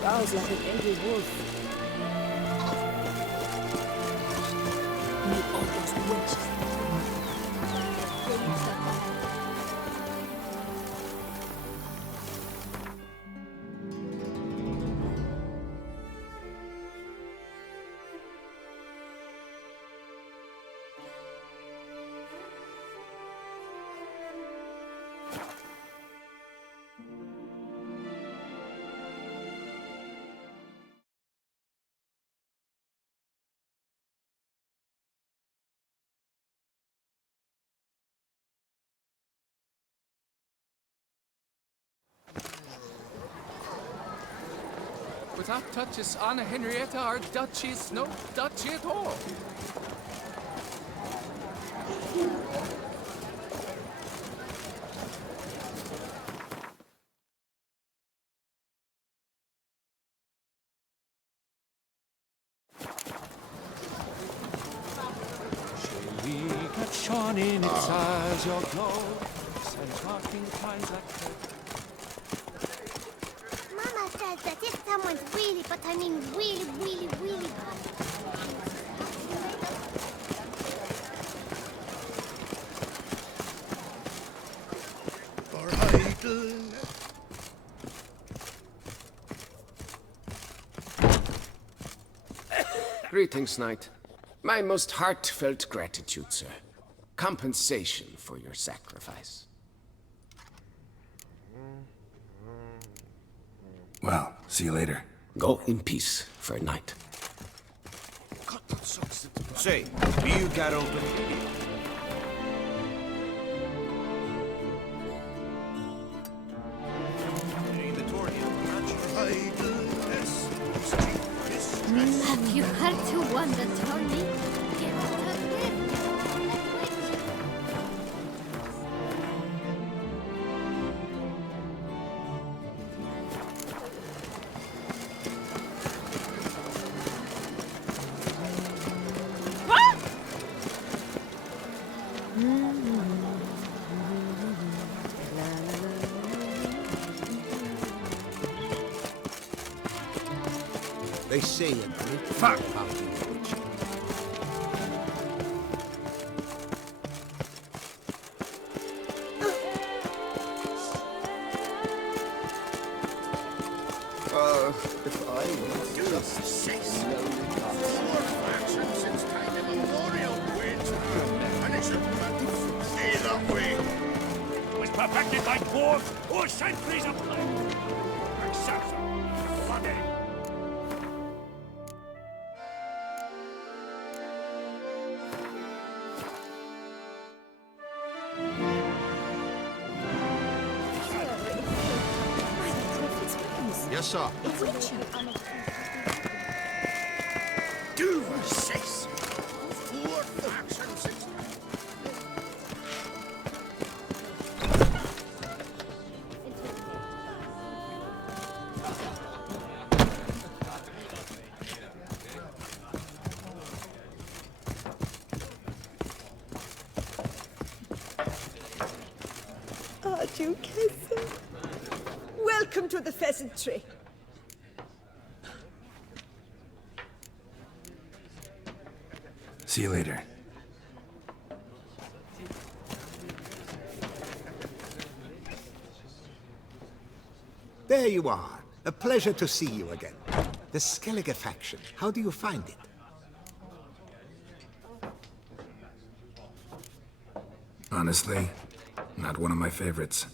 Growls like an angry wolf. Meet all those witches. Without touches, Anna Henrietta, our duchy is no duchy at all. She got shone in its eyes, your glow, sends marking pines like Mama says that if someone's really, but I mean really Greetings, Knight. My most heartfelt gratitude, sir. Compensation for your sacrifice. Well, see you later. Go in peace for a night. Say, do you got open? Have you heard to one that told me? Get out of here. They say a great fuck about you. If I was just Say so. Four factions since time immemorial, wait. And it should stay that way. Was perfected by dwarves or centuries of time. Accept bloody. Yes, sir. Do say so. Four factions since Duchess. Welcome to the pheasantry. See you later. There you are. A pleasure to see you again. The Skellige faction, how do you find it? Honestly, not one of my favorites.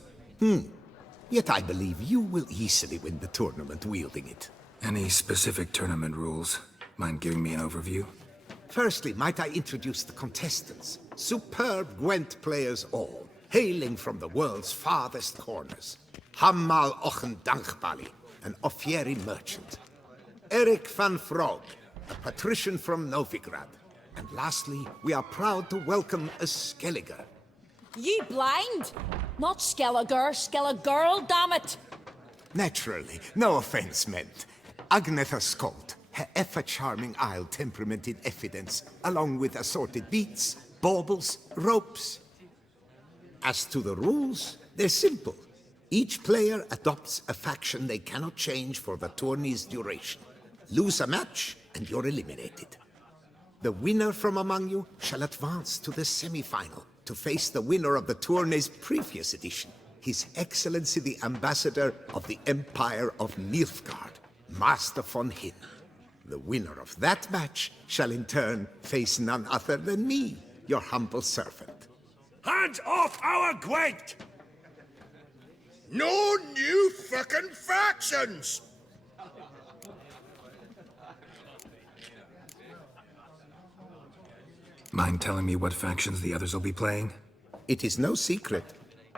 Yet I believe you will easily win the tournament wielding it. Any specific tournament rules? Mind giving me an overview? Firstly, might I introduce the contestants? Superb Gwent players all, hailing from the world's farthest corners. Hammal Ochen Dankbali, an Offieri merchant. Eric van Frog, a patrician from Novigrad. And lastly, we are proud to welcome a Skelliger. Ye blind? Not Skelliger, Skelligirl, damn it! Naturally, no offense meant. Agnetha Skolt, her ever-charming Isle temperament in evidence, along with assorted beats, baubles, ropes. As to the rules, they're simple. Each player adopts a faction they cannot change for the tourney's duration. Lose a match, and you're eliminated. The winner from among you shall advance to the semi-final to face the winner of the tourney's previous edition, His Excellency the Ambassador of the Empire of Nilfgaard, Master von Hin. The winner of that match shall in turn face none other than me, your humble servant. Hands off our Gwent! No new fucking factions! Mind telling me what factions the others will be playing? It is no secret.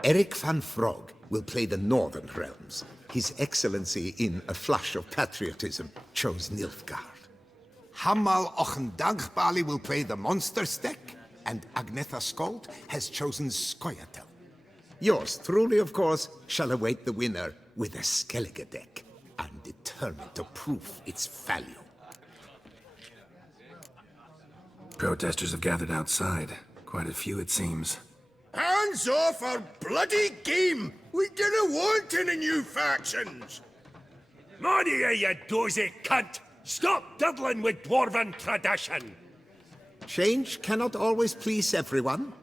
Eric van Frog will play the Northern Realms. His Excellency, in a flush of patriotism, chose Nilfgaard. Hamal Ochendankbali will play the Monsters deck, and Agnetha Skold has chosen Scoia'tael. Yours truly, of course, shall await the winner with a Skellige deck. I'm determined to prove its value. Protesters have gathered outside. Quite a few, it seems. Hands off our bloody game! We didn't want any new factions! Money, you dozy cunt! Stop diddling with dwarven tradition! Change cannot always please everyone.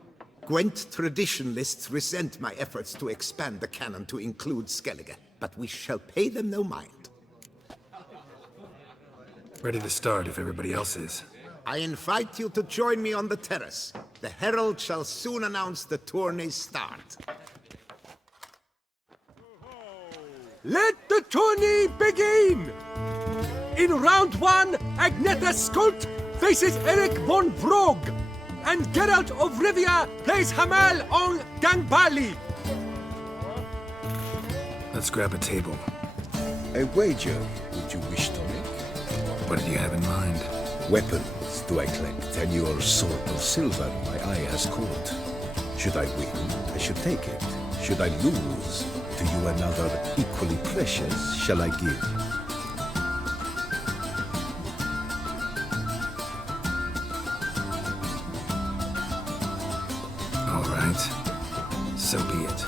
Gwent traditionalists resent my efforts to expand the canon to include Skellige, but we shall pay them no mind. Ready to start if everybody else is. I invite you to join me on the terrace. The herald shall soon announce the tourney's start. Let the tourney begin! In round 1, Agnetha Skolt faces Eric von Vrog, and Geralt of Rivia plays Hamal on Gangbali. Let's grab a table. A wager would you wish to make? What did you have in mind? Weapons do I collect, and your sword of silver my eye has caught. Should I win, I should take it. Should I lose, to you another equally precious shall I give. All right. So be it.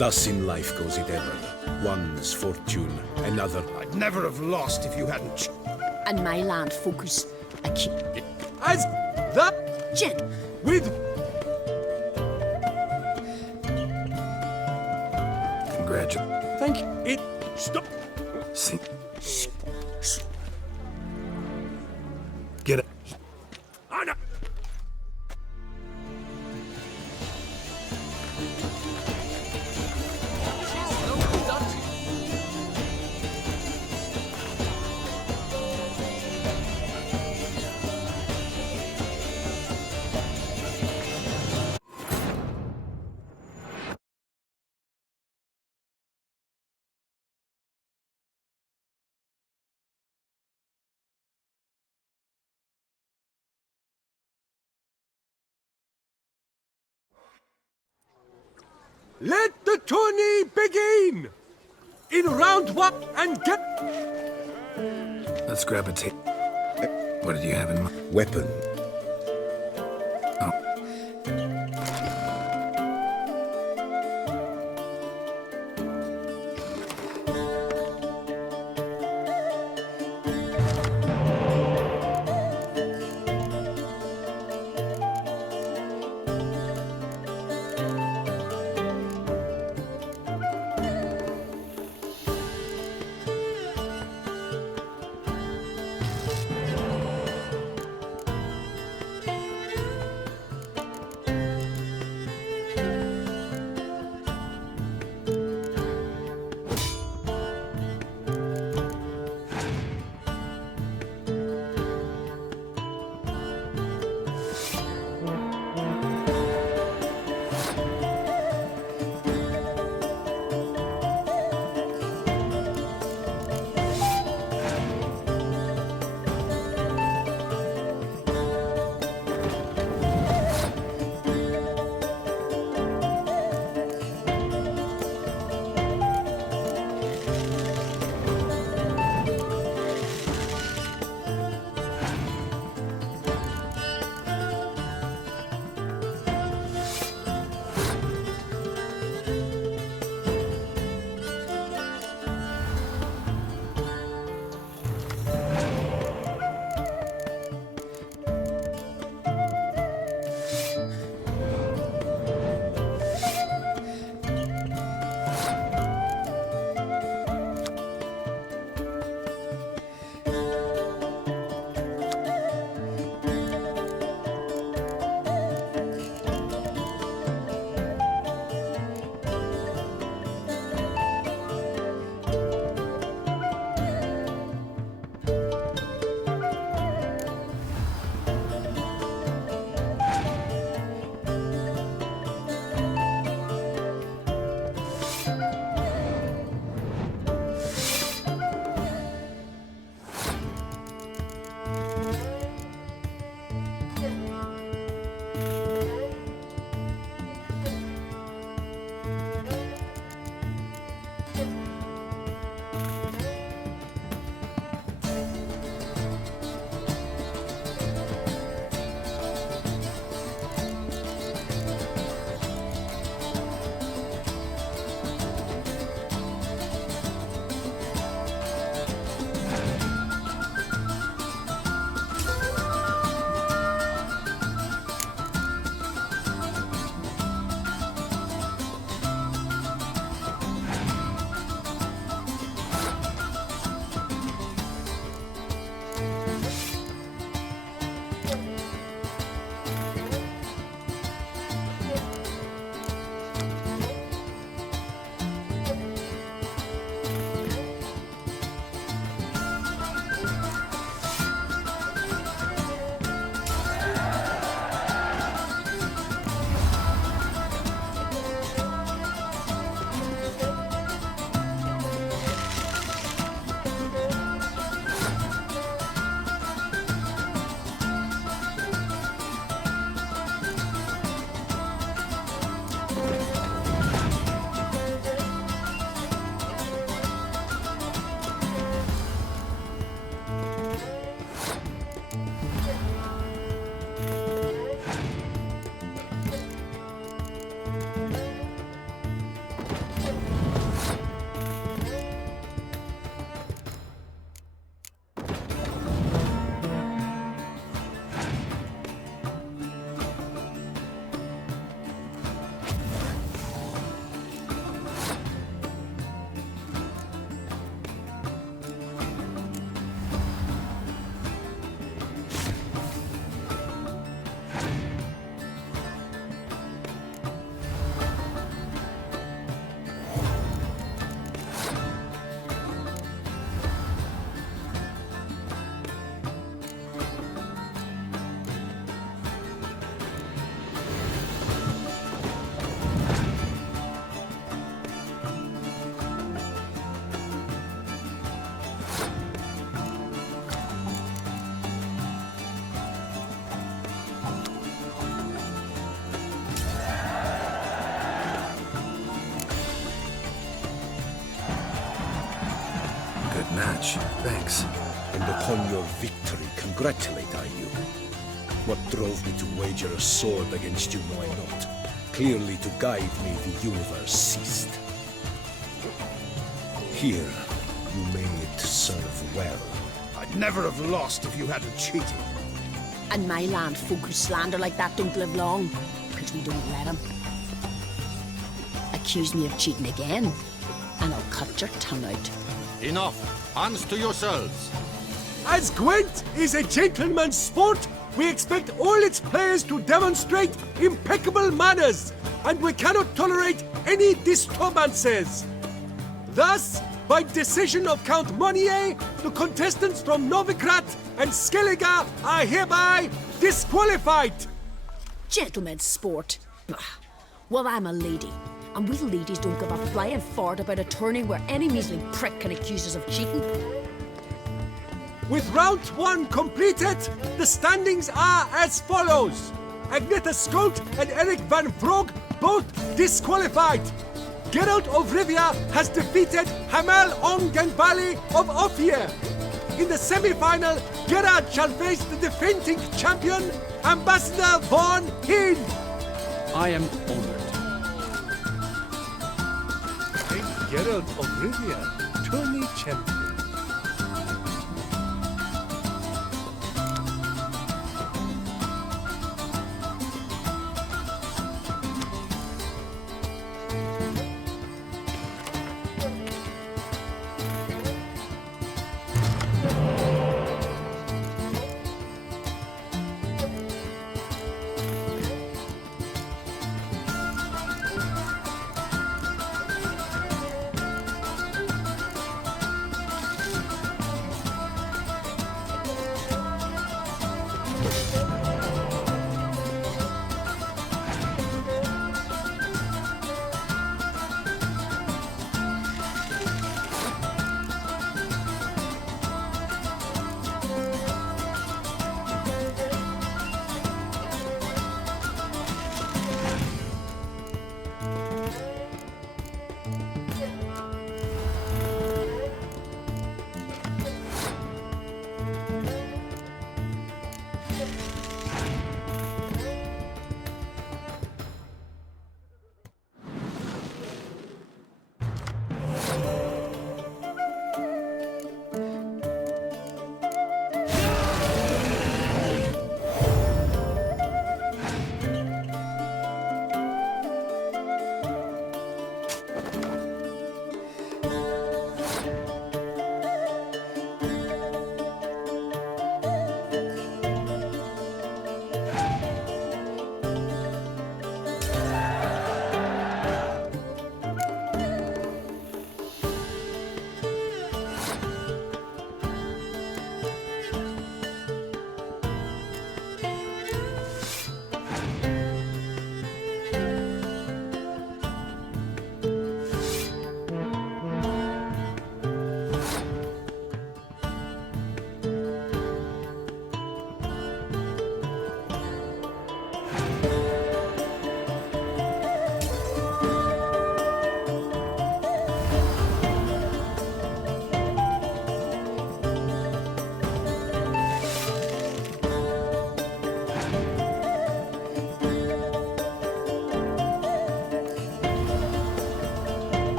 Thus in life goes it ever. One's fortune, another. I'd never have lost if you hadn't. And my land focus. I keep As that Jen. with Congratulations. thank it. Stop! See. Get it. Anna! Let the tourney begin! In round one and get Let's grab a tape. What did you have in mind? Weapon. Oh. match. Thanks. And upon your victory, congratulate I you. What drove me to wager a sword against you know I not. Clearly to guide me the universe ceased. Here, you may it serve well. I'd never have lost if you hadn't cheated. And my land folk who slander like that don't live long, because we don't let them. Accuse me of cheating again, and I'll cut your tongue out. Enough. Hands to yourselves. As Gwent is a gentleman's sport, we expect all its players to demonstrate impeccable manners, and we cannot tolerate any disturbances. Thus, by decision of Count Monnier, the contestants from Novigrad and Skellige are hereby disqualified. Gentlemen's sport. Bah. Well, I'm a lady, and we ladies don't give a flying fart about a tourney where any measly prick can accuse us of cheating. With round 1 completed, the standings are as follows. Agneta Skolt and Eric van Vrog both disqualified. Geralt of Rivia has defeated Hamal Ongenbali of Ophir. In the semi-final, Gerard shall face the defending champion, Ambassador Von Hind. I am honored. Geralt of Rivia, tourney champion.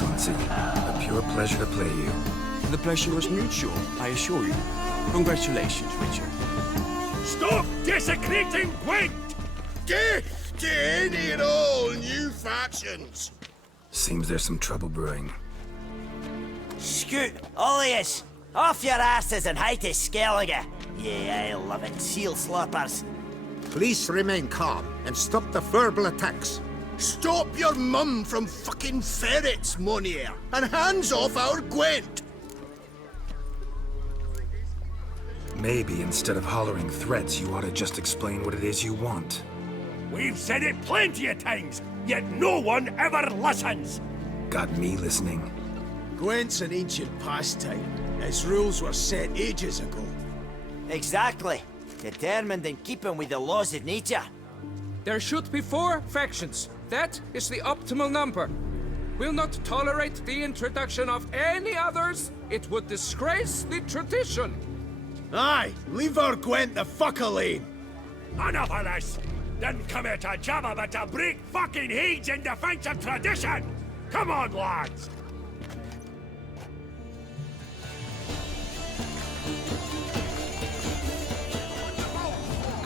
Excellency. A pure pleasure to play you. The pleasure was mutual, I assure you. Congratulations, Richard. Stop desecrating Gwent! Death to any and all new factions! Seems there's some trouble brewing. Scoot, all of yous! Off your asses and hide to Skellige, ye ale-loving seal slurpers. Please remain calm and stop the verbal attacks. Stop your mum from fucking ferrets, Monier, and hands off our Gwent! Maybe instead of hollering threats, you ought to just explain what it is you want. We've said it plenty of times, yet no one ever listens! Got me listening. Gwent's an ancient pastime. Its rules were set ages ago. Exactly. Determined in keeping with the laws of nature. There should be 4 factions. That is the optimal number. We'll not tolerate the introduction of any others. It would disgrace the tradition. Aye, leave our Gwent the fuck alone. Enough of this! Didn't come here to jabber, but to break fucking heads in defense of tradition! Come on, lads!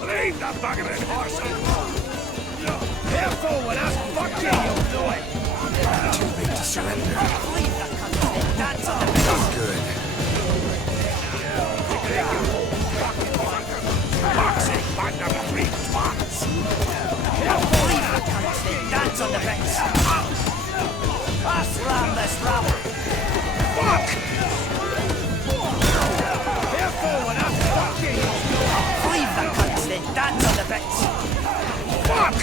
Leave the buggering horse alone! Careful when I fuck you, you'll do it! Too big to surrender. Leave the country, that's on the best. Good. Boxing band of free twats! Leave the country, that's on the best. I slam this rabble. Fuck! Careful when I fuck you, you'll do it! Leave the country, that's on the best. Fuck!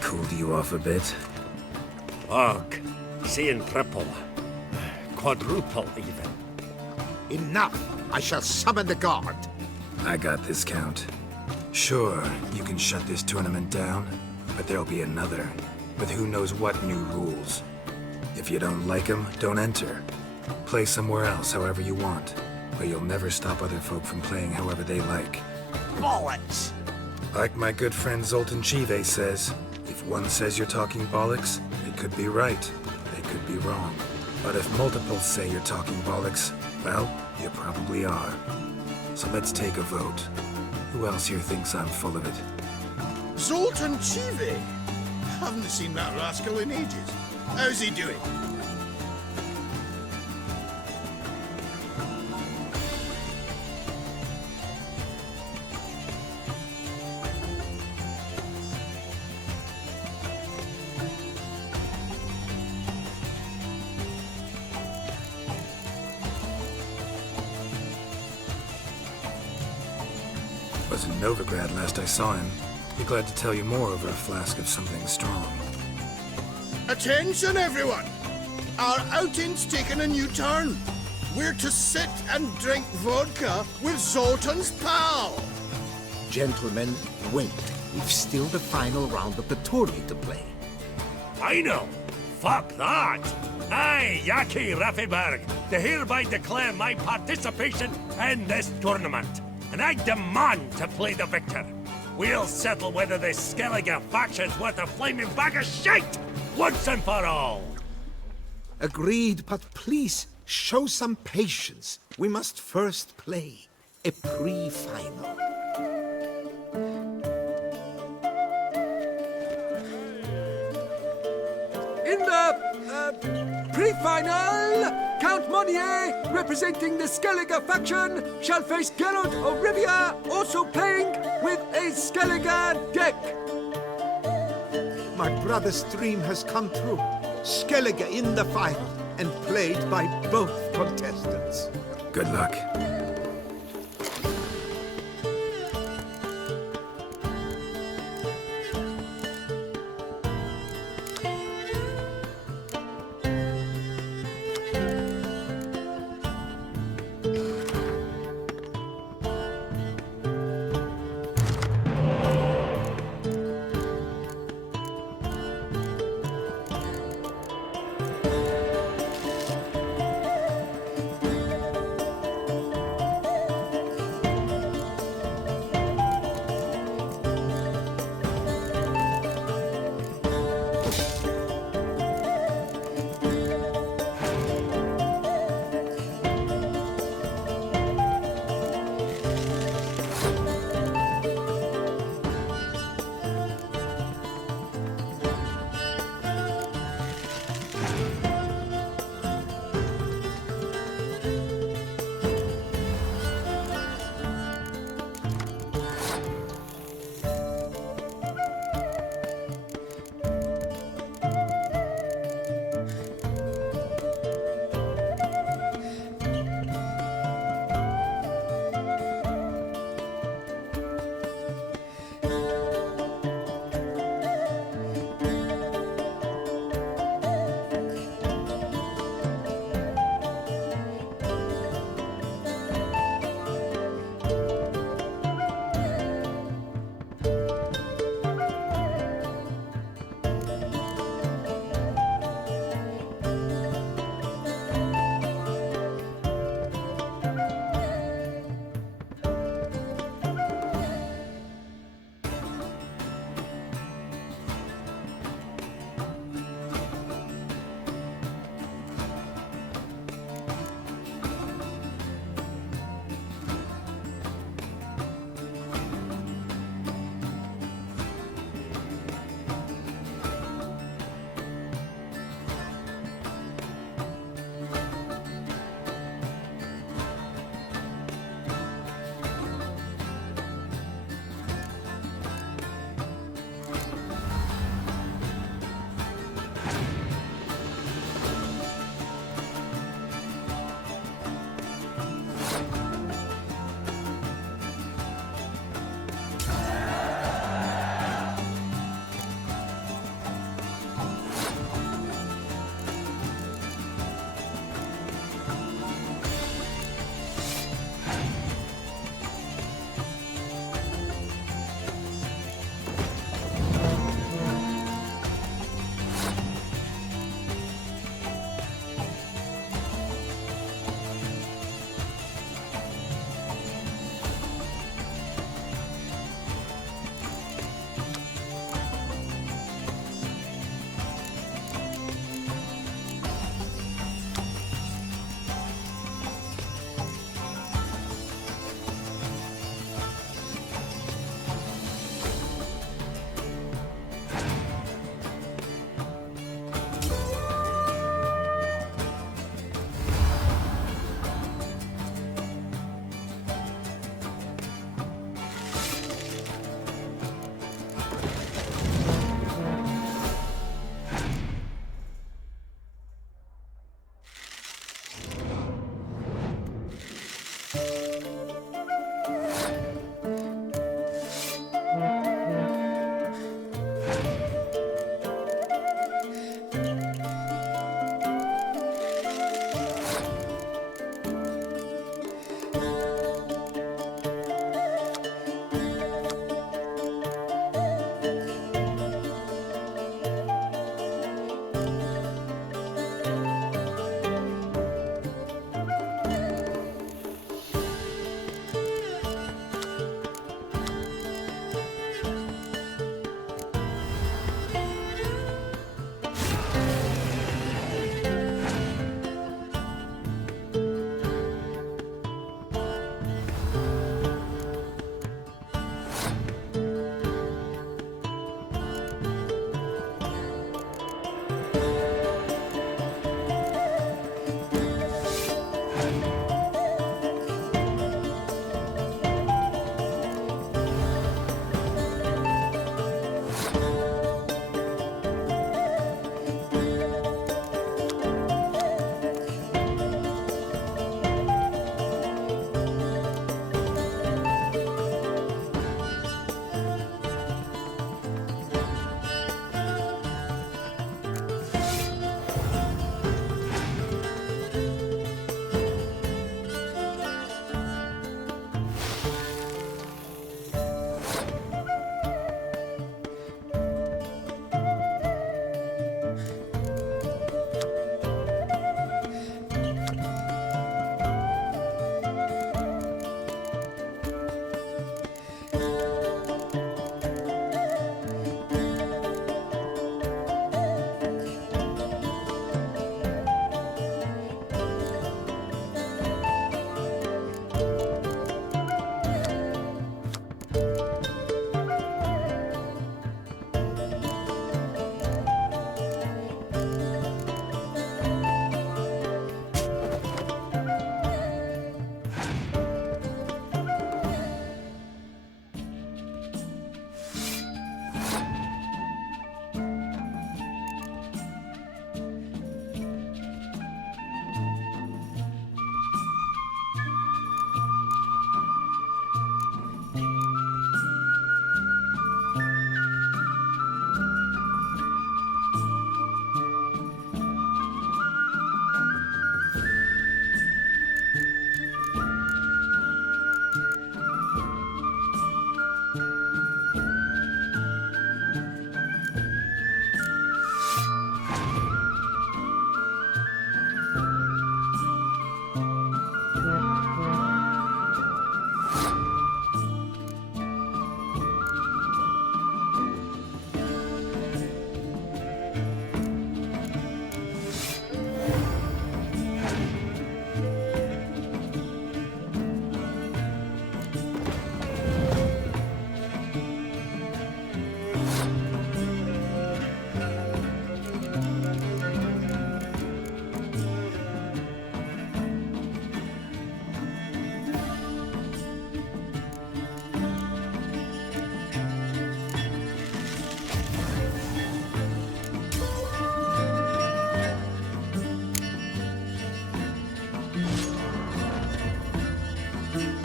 Cooled you off a bit? Ugh. Seeing triple. Quadruple, even. Enough! I shall summon the guard. I got this, Count. Sure, you can shut this tournament down, but there'll be another, with who knows what new rules. If you don't like them, don't enter. Play somewhere else however you want, but you'll never stop other folk from playing however they like. Bollocks! Like my good friend Zoltan Chive says, if one says you're talking bollocks, they could be right, they could be wrong. But if multiples say you're talking bollocks, well, you probably are. So let's take a vote. Who else here thinks I'm full of it? Zoltan Chive? Haven't seen that rascal in ages. How's he doing? Was in Novigrad last I saw him. Be glad to tell you more over a flask of something strong. Attention, everyone! Our outing's taken a new turn. We're to sit and drink vodka with Zoltan's pal. Gentlemen, wait. We've still the final round of the tourney to play. Final? Fuck that! I, Yaki Raffenberg, to hereby declare my participation in this tournament. And I demand to play the victor. We'll settle whether this Skellige faction's worth a flaming bag of shite! Once and for all! Agreed, but please, show some patience. We must first play a pre-final. In the pre-final, Count Monnier, representing the Skellige faction, shall face Geralt of Rivia, also playing with a Skellige deck. My brother's dream has come true. Skellige in the final, and played by both contestants. Good luck.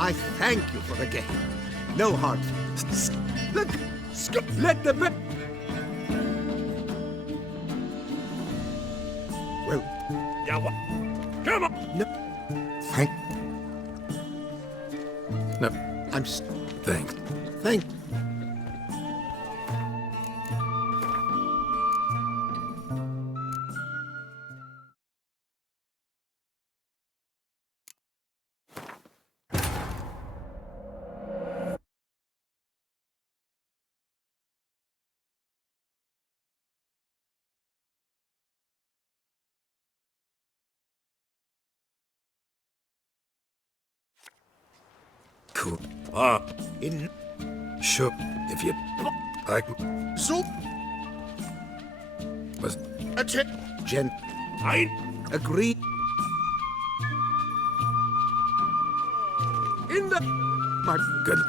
I thank you for the game. No hard feelings. Look, let the Well, Yeah, what? Come on! no. Thank. No, I'm. thanks. Thank. Cool. In. Sure, if you like. So, Was Gen. I... Agree. in the My. good.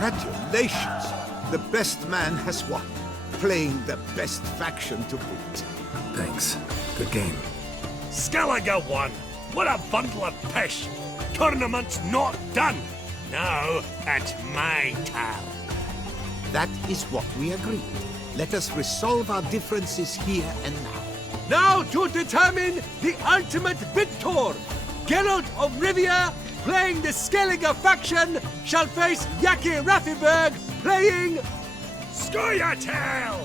Congratulations! The best man has won, playing the best faction to boot. Thanks. Good game. Skellige won! What a bundle of pish! Tournament's not done! Now, it's my turn. That is what we agreed. Let us resolve our differences here and now. Now to determine the ultimate victor! Geralt of Rivia, playing the Skellige faction, shall face Yaki Raffiberg, playing... Scoia'tael!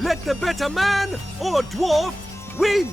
Let the better man, or dwarf, win!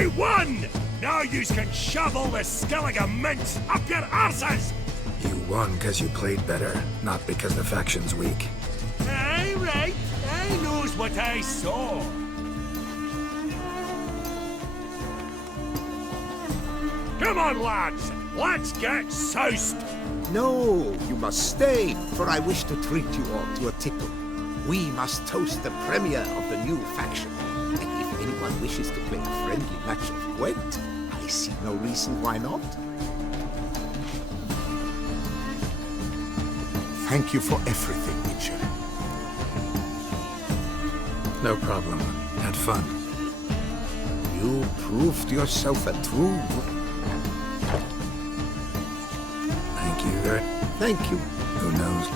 I won! Now yous can shovel the Skellige mints up your arses! You won because you played better, not because the faction's weak. Aye, right. I knows what I saw. Come on, lads. Let's get soused. No, you must stay, for I wish to treat you all to a tickle. We must toast the premier of the new faction. And if anyone wishes to play a friendly match of Gwent, I see no reason why not. Thank you for everything, Witcher. No problem. Had fun. You proved yourself a true... Thank you very... Thank you. Who knows?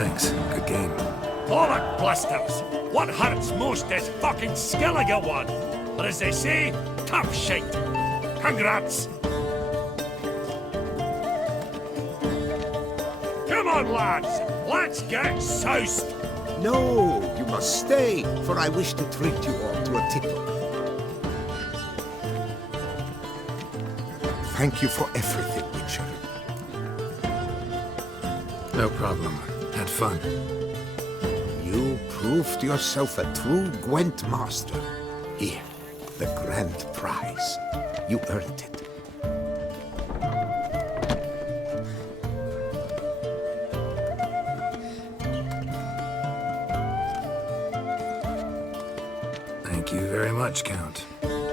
Thanks. Good game. Bollock blasters! What hurts most is fucking Skellige one. Or as they say, tough shite. Congrats! Come on, lads! Let's get soused! No, you must stay, for I wish to treat you all to a tipple. Thank you for everything, Witcher. No problem. Had fun. You proved yourself a true Gwent master. Here, the grand prize. You earned it. Thank you very much, Count.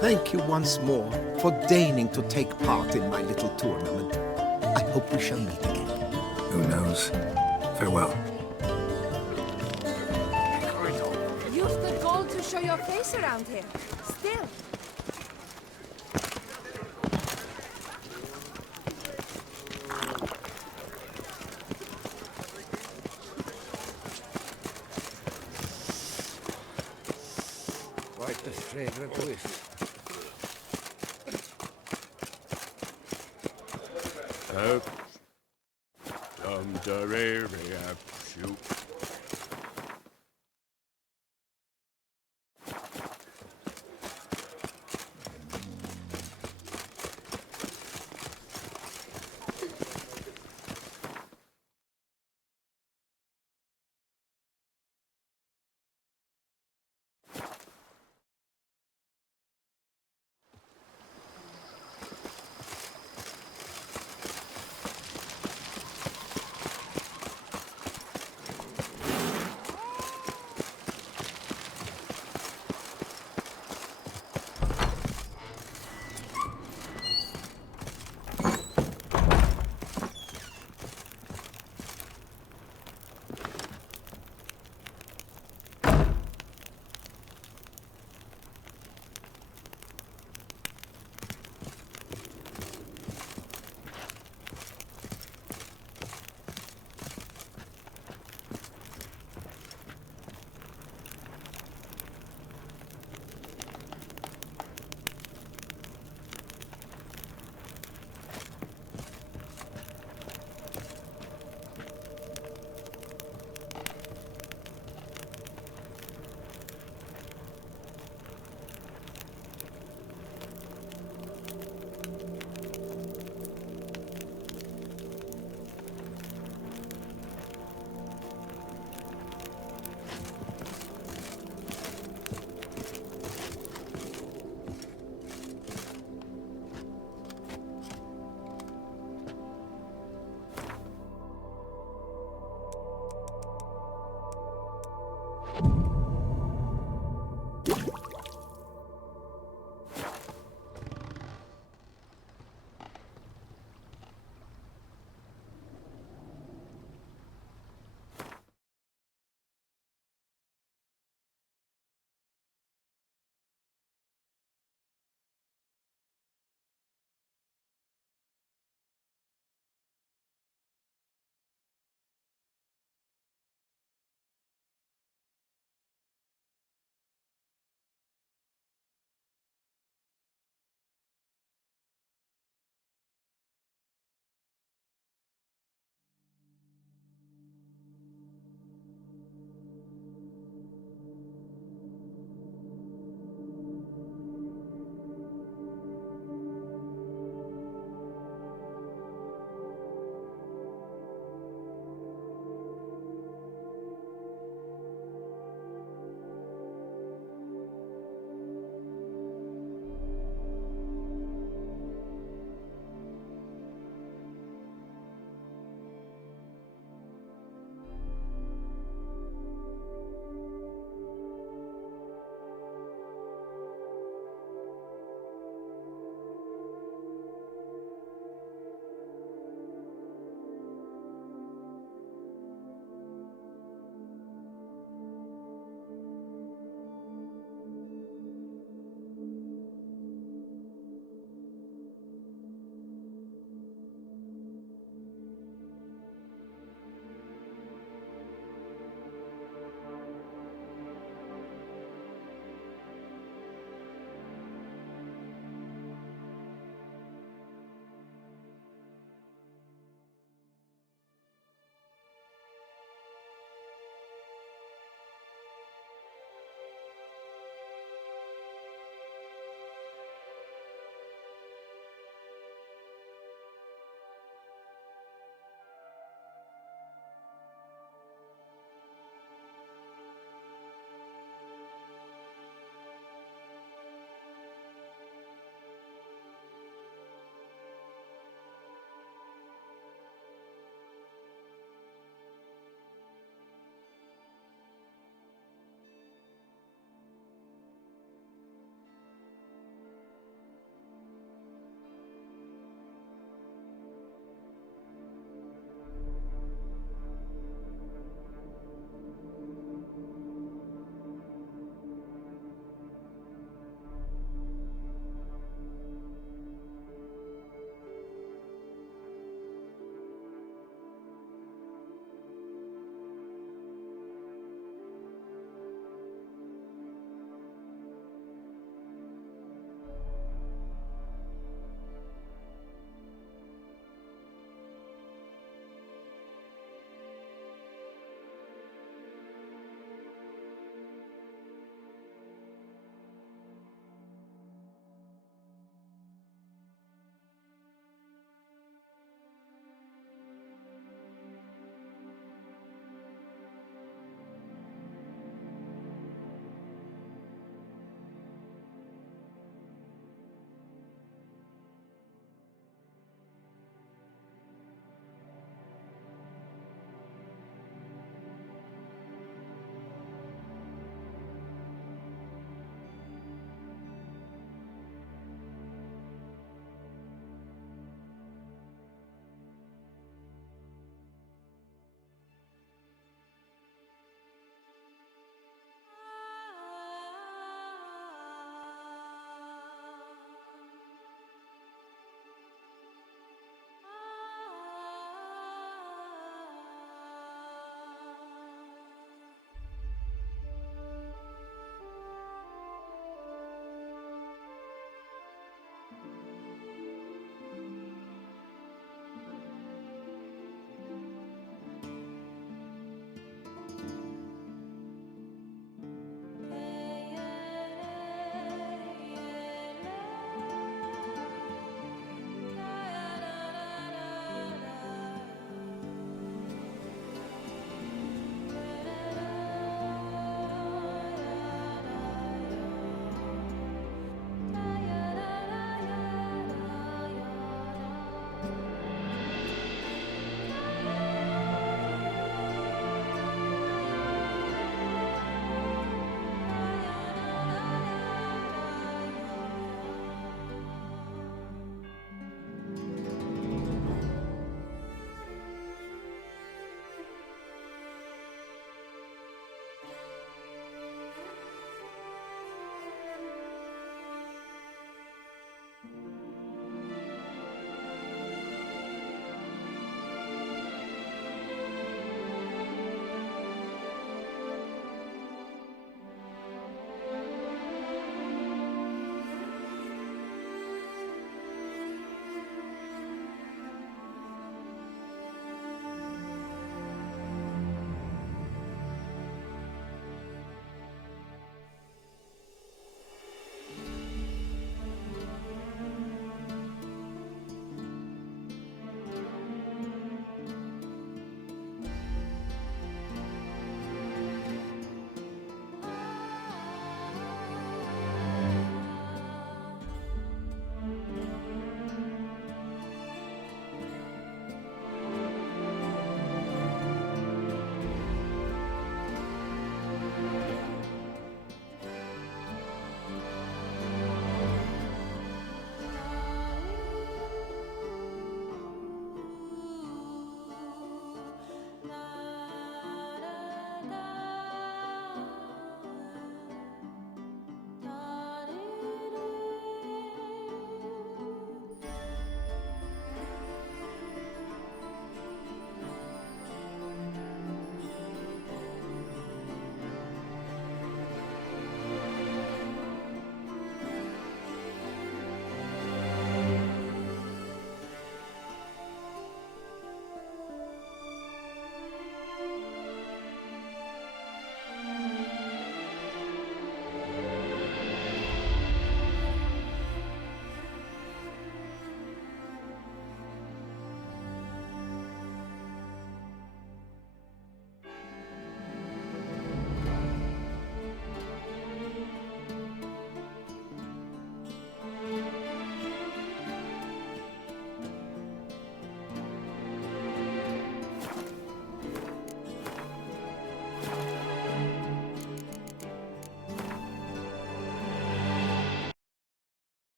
Thank you once more for deigning to take part in my little tournament. I hope we shall meet again. Who knows? Farewell. Use the gold to show your face around here. Still. Quite a fragrant whiff. Shoot.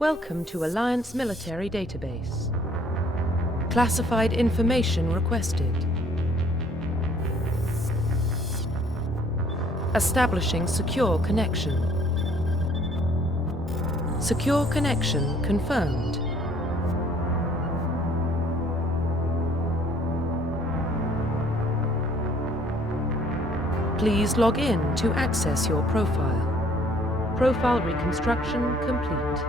Welcome to Alliance Military Database. Classified information requested. Establishing secure connection. Secure connection confirmed. Please log in to access your profile. Profile reconstruction complete.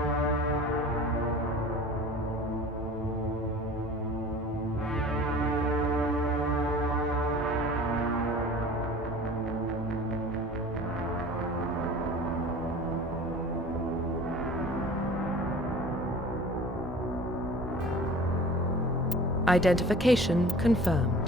Identification confirmed.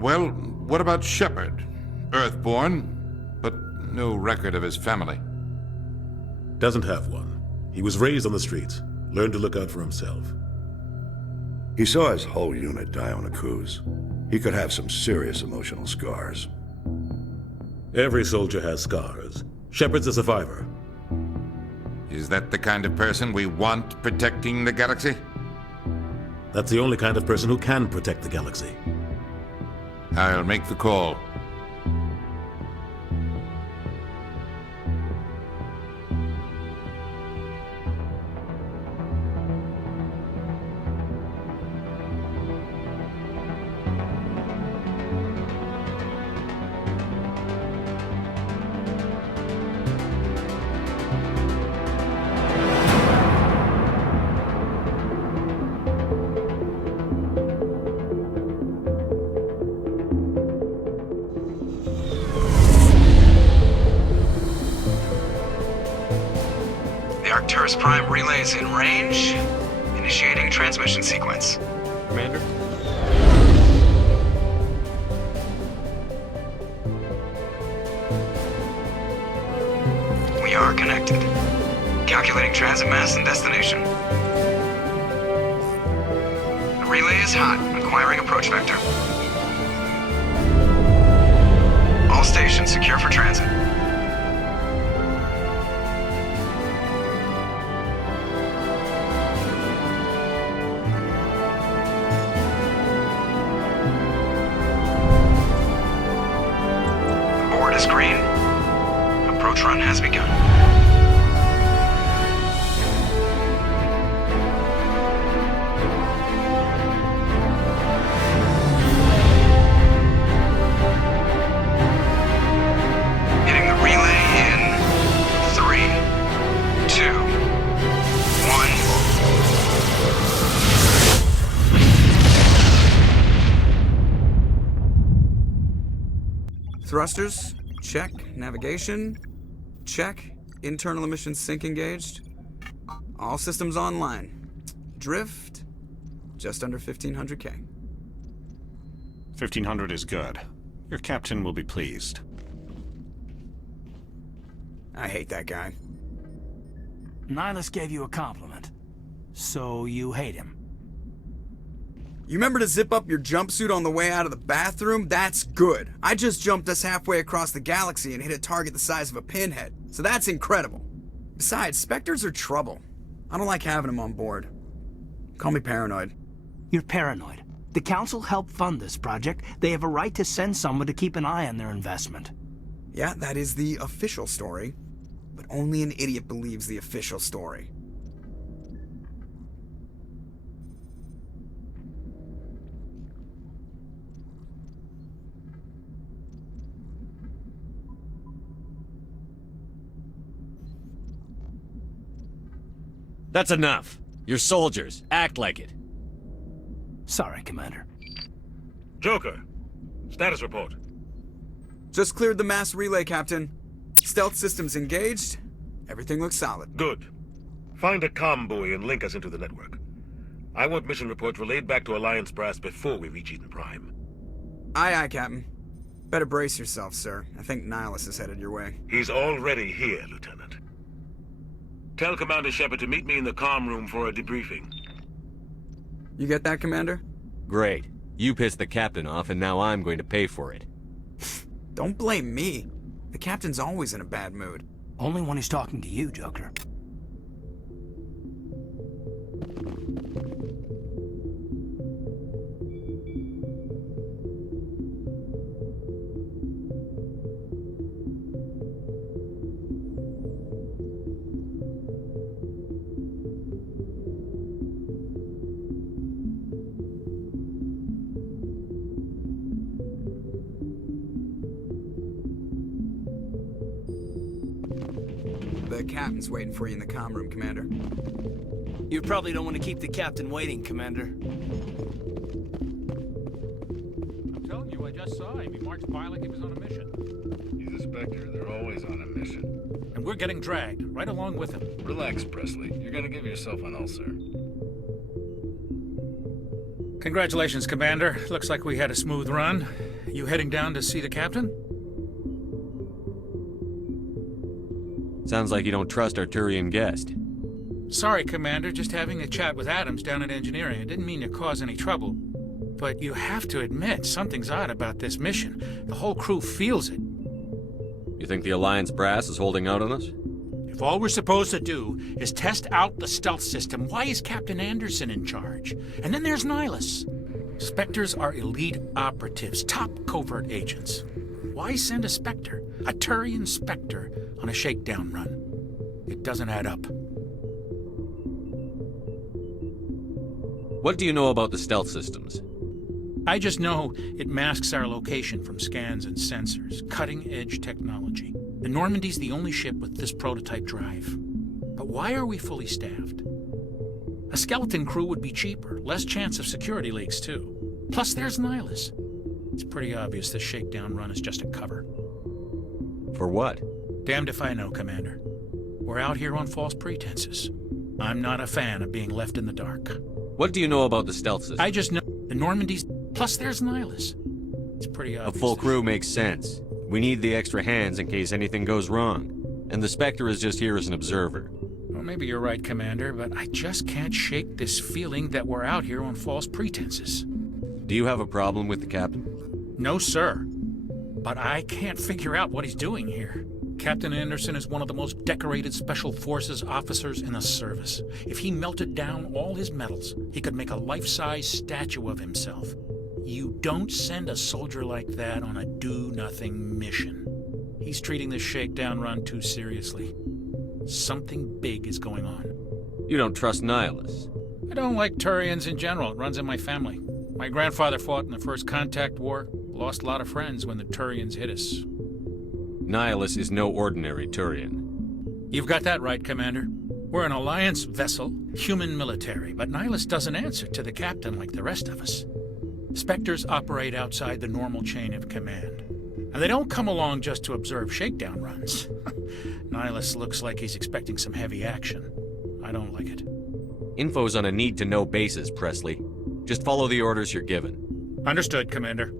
Well, what about Shepard? Earthborn, but no record of his family. Doesn't have one. He was raised on the streets. Learned to look out for himself. He saw his whole unit die on a cruise. He could have some serious emotional scars. Every soldier has scars. Shepard's a survivor. Is that the kind of person we want protecting the galaxy? That's the only kind of person who can protect the galaxy. I'll make the call. Prime relays in range. Initiating transmission sequence. Commander? We are connected. Calculating transit mass and destination. The relay is hot. Acquiring approach vector. All stations secure for transit. Green. Approach run has begun. Hitting the relay in 3, 2, 1. Thrusters? Check. Navigation? Check. Internal emissions sync engaged. All systems online. Drift? Just under 1,500K. 1,500 is good. Your captain will be pleased. I hate that guy. Nihilus gave you a compliment. So you hate him. You remember to zip up your jumpsuit on the way out of the bathroom? That's good. I just jumped us halfway across the galaxy and hit a target the size of a pinhead. So that's incredible. Besides, Spectres are trouble. I don't like having them on board. Call me paranoid. You're paranoid. The Council helped fund this project. They have a right to send someone to keep an eye on their investment. Yeah, that is the official story. but only an idiot believes the official story. That's enough. You're soldiers. Act like it. Sorry, Commander. Joker, status report. Just cleared the mass relay, Captain. Stealth systems engaged. Everything looks solid. Good. Find a comm buoy and link us into the network. I want mission reports relayed back to Alliance brass before we reach Eden Prime. Aye, aye, Captain. Better brace yourself, sir. I think Nihilus is headed your way. He's already here, Lieutenant. Tell Commander Shepard to meet me in the comm room for a debriefing. You get that, Commander? Great. You pissed the captain off, and now I'm going to pay for it. Don't blame me. The captain's always in a bad mood. Only when he's talking to you, Joker. The captain's waiting for you in the comm room, Commander. You probably don't want to keep the captain waiting, Commander. I'm telling you, I just saw him. He marched by like he was on a mission. He's a Spectre. They're always on a mission. And we're getting dragged, right along with him. Relax, Presley. You're gonna give yourself an ulcer. Congratulations, Commander. Looks like we had a smooth run. You heading down to see the captain? Sounds like you don't trust our Turian guest. Sorry, Commander. Just having a chat with Adams down at engineering. I didn't mean to cause any trouble. But you have to admit, something's odd about this mission. The whole crew feels it. You think the Alliance brass is holding out on us? If all we're supposed to do is test out the stealth system, why is Captain Anderson in charge? And then there's Nihilus. Spectres are elite operatives, top covert agents. Why send a Spectre, a Turian Spectre, on a shakedown run? It doesn't add up. What do you know about the stealth systems? I just know it masks our location from scans and sensors. Cutting-edge technology. The Normandy's the only ship with this prototype drive. But why are we fully staffed? A skeleton crew would be cheaper, less chance of security leaks, too. Plus, there's Nihilus. It's pretty obvious this shakedown run is just a cover. For what? Damned if I know, Commander. We're out here on false pretenses. I'm not a fan of being left in the dark. What do you know about the stealth system? I just know the Normandy's... Plus, there's Nihilus. It's pretty obvious. A full crew makes sense. We need the extra hands in case anything goes wrong. And the Spectre is just here as an observer. Well, maybe you're right, Commander, but I just can't shake this feeling that we're out here on false pretenses. Do you have a problem with the captain? No, sir. But I can't figure out what he's doing here. Captain Anderson is one of the most decorated Special Forces officers in the service. If he melted down all his medals, he could make a life-size statue of himself. You don't send a soldier like that on a do-nothing mission. He's treating this shakedown run too seriously. Something big is going on. You don't trust Nihilus? I don't like Turians in general. It runs in my family. My grandfather fought in the First Contact War. Lost a lot of friends when the Turians hit us. Nihilus is no ordinary Turian. You've got that right, Commander. We're an Alliance vessel, human military, but Nihilus doesn't answer to the captain like the rest of us. Spectres operate outside the normal chain of command. And they don't come along just to observe shakedown runs. Nihilus looks like he's expecting some heavy action. I don't like it. Info's on a need-to-know basis, Presley. Just follow the orders you're given. Understood, Commander.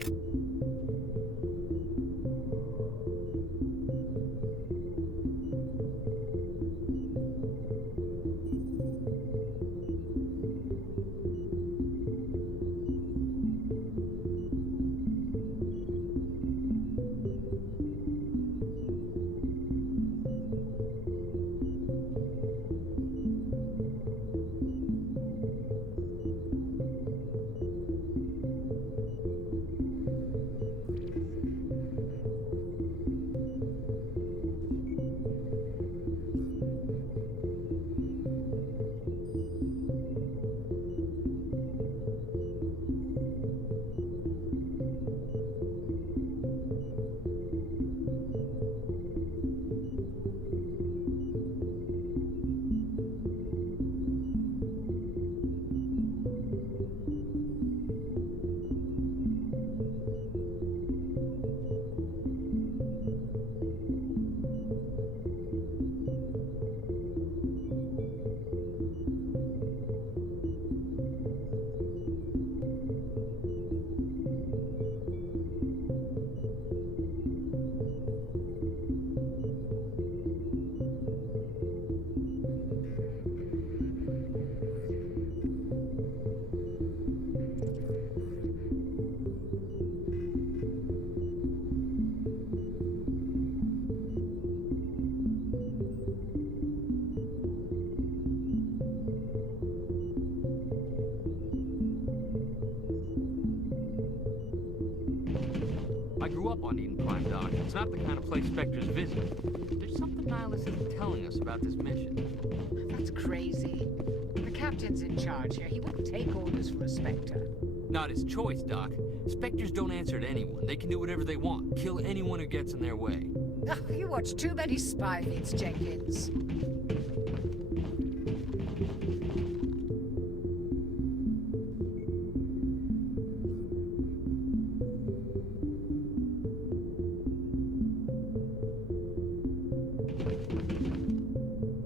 you up on Eden Prime, Doc. It's not the kind of place Spectres visit. There's something Nihilus isn't telling us about this mission. That's crazy. The captain's in charge here. He wouldn't take orders from a Spectre. Not his choice, Doc. Spectres don't answer to anyone. They can do whatever they want. Kill anyone who gets in their way. Oh, you watch too many spy feeds, Jenkins.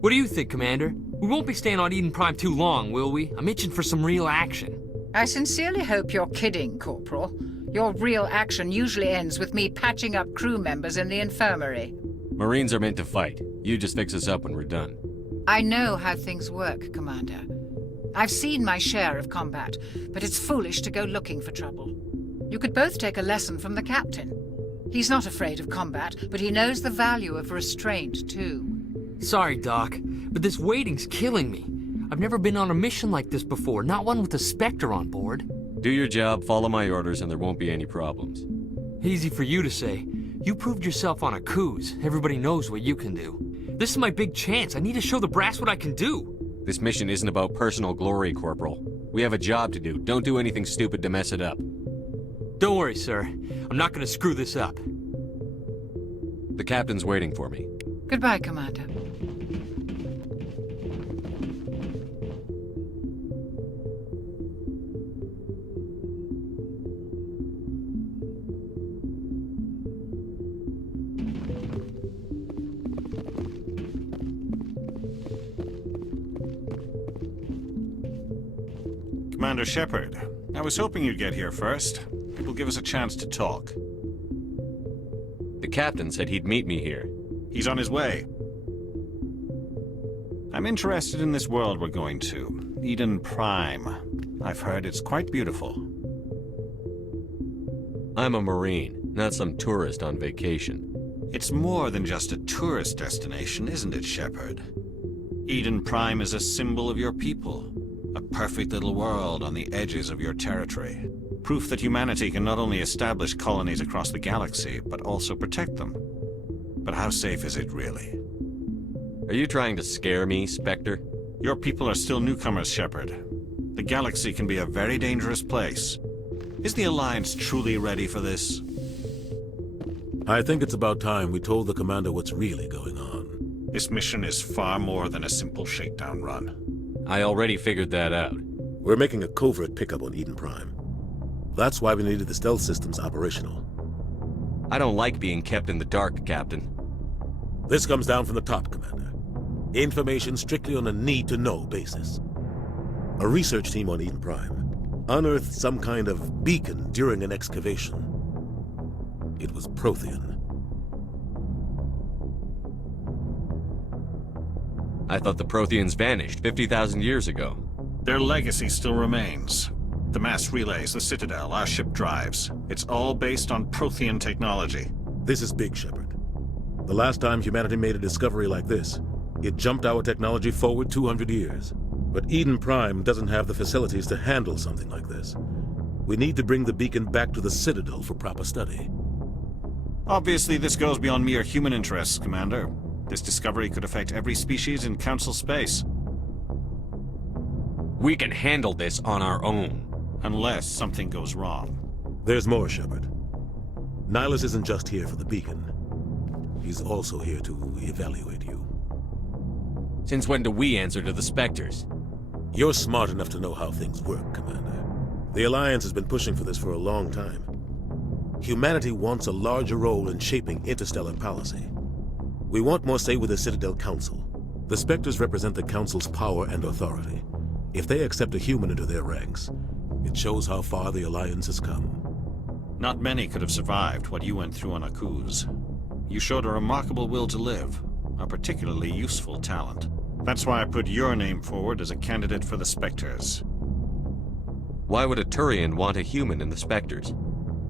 What do you think, Commander? We won't be staying on Eden Prime too long, will we? I'm itching for some real action. I sincerely hope you're kidding, Corporal. Your real action usually ends with me patching up crew members in the infirmary. Marines are meant to fight. You just fix us up when we're done. I know how things work, Commander. I've seen my share of combat, but it's foolish to go looking for trouble. You could both take a lesson from the captain. He's not afraid of combat, but he knows the value of restraint, too. Sorry, Doc, but this waiting's killing me. I've never been on a mission like this before, not one with a Spectre on board. Do your job, follow my orders, and there won't be any problems. Easy for you to say. You proved yourself on a cruise. Everybody knows what you can do. This is my big chance. I need to show the brass what I can do. This mission isn't about personal glory, Corporal. We have a job to do. Don't do anything stupid to mess it up. Don't worry, sir. I'm not gonna screw this up. The captain's waiting for me. Goodbye, Commander. Commander Shepard, I was hoping you'd get here first. It will give us a chance to talk. The captain said he'd meet me here. He's on his way. I'm interested in this world we're going to, Eden Prime. I've heard it's quite beautiful. I'm a Marine, not some tourist on vacation. It's more than just a tourist destination, isn't it, Shepard? Eden Prime is a symbol of your people. A perfect little world on the edges of your territory. Proof that humanity can not only establish colonies across the galaxy, but also protect them. But how safe is it really? Are you trying to scare me, Spectre? Your people are still newcomers, Shepard. The galaxy can be a very dangerous place. Is the Alliance truly ready for this? I think it's about time we told the Commander what's really going on. This mission is far more than a simple shakedown run. I already figured that out. We're making a covert pickup on Eden Prime. That's why we needed the stealth systems operational. I don't like being kept in the dark, Captain. This comes down from the top, Commander. Information strictly on a need-to-know basis. A research team on Eden Prime unearthed some kind of beacon during an excavation. It was Prothean. I thought the Protheans vanished 50,000 years ago. Their legacy still remains. The mass relays, the Citadel, our ship drives. It's all based on Prothean technology. This is big, Shepard. The last time humanity made a discovery like this, it jumped our technology forward 200 years. But Eden Prime doesn't have the facilities to handle something like this. We need to bring the beacon back to the Citadel for proper study. Obviously, this goes beyond mere human interests, Commander. This discovery could affect every species in Council space. We can handle this on our own. Unless something goes wrong. There's more, Shepard. Nihilus isn't just here for the beacon. He's also here to evaluate you. Since when do we answer to the Spectres? You're smart enough to know how things work, Commander. The Alliance has been pushing for this for a long time. Humanity wants a larger role in shaping interstellar policy. We want more say with the Citadel Council. The Spectres represent the Council's power and authority. If they accept a human into their ranks, it shows how far the Alliance has come. Not many could have survived what you went through on Akuz. You showed a remarkable will to live, a particularly useful talent. That's why I put your name forward as a candidate for the Spectres. Why would a Turian want a human in the Spectres?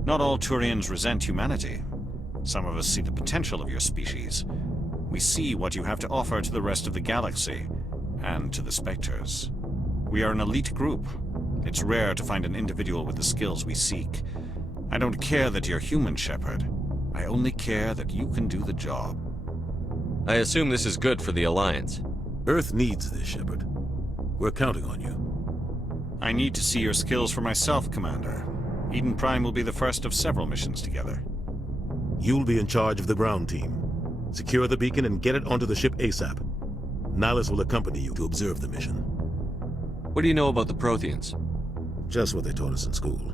Not all Turians resent humanity. Some of us see the potential of your species. We see what you have to offer to the rest of the galaxy, and to the Spectres. We are an elite group. It's rare to find an individual with the skills we seek. I don't care that you're human, Shepard. I only care that you can do the job. I assume this is good for the Alliance. Earth needs this, Shepard. We're counting on you. I need to see your skills for myself, Commander. Eden Prime will be the first of several missions together. You'll be in charge of the ground team. Secure the beacon and get it onto the ship ASAP. Nihilus will accompany you to observe the mission. What do you know about the Protheans? Just what they taught us in school.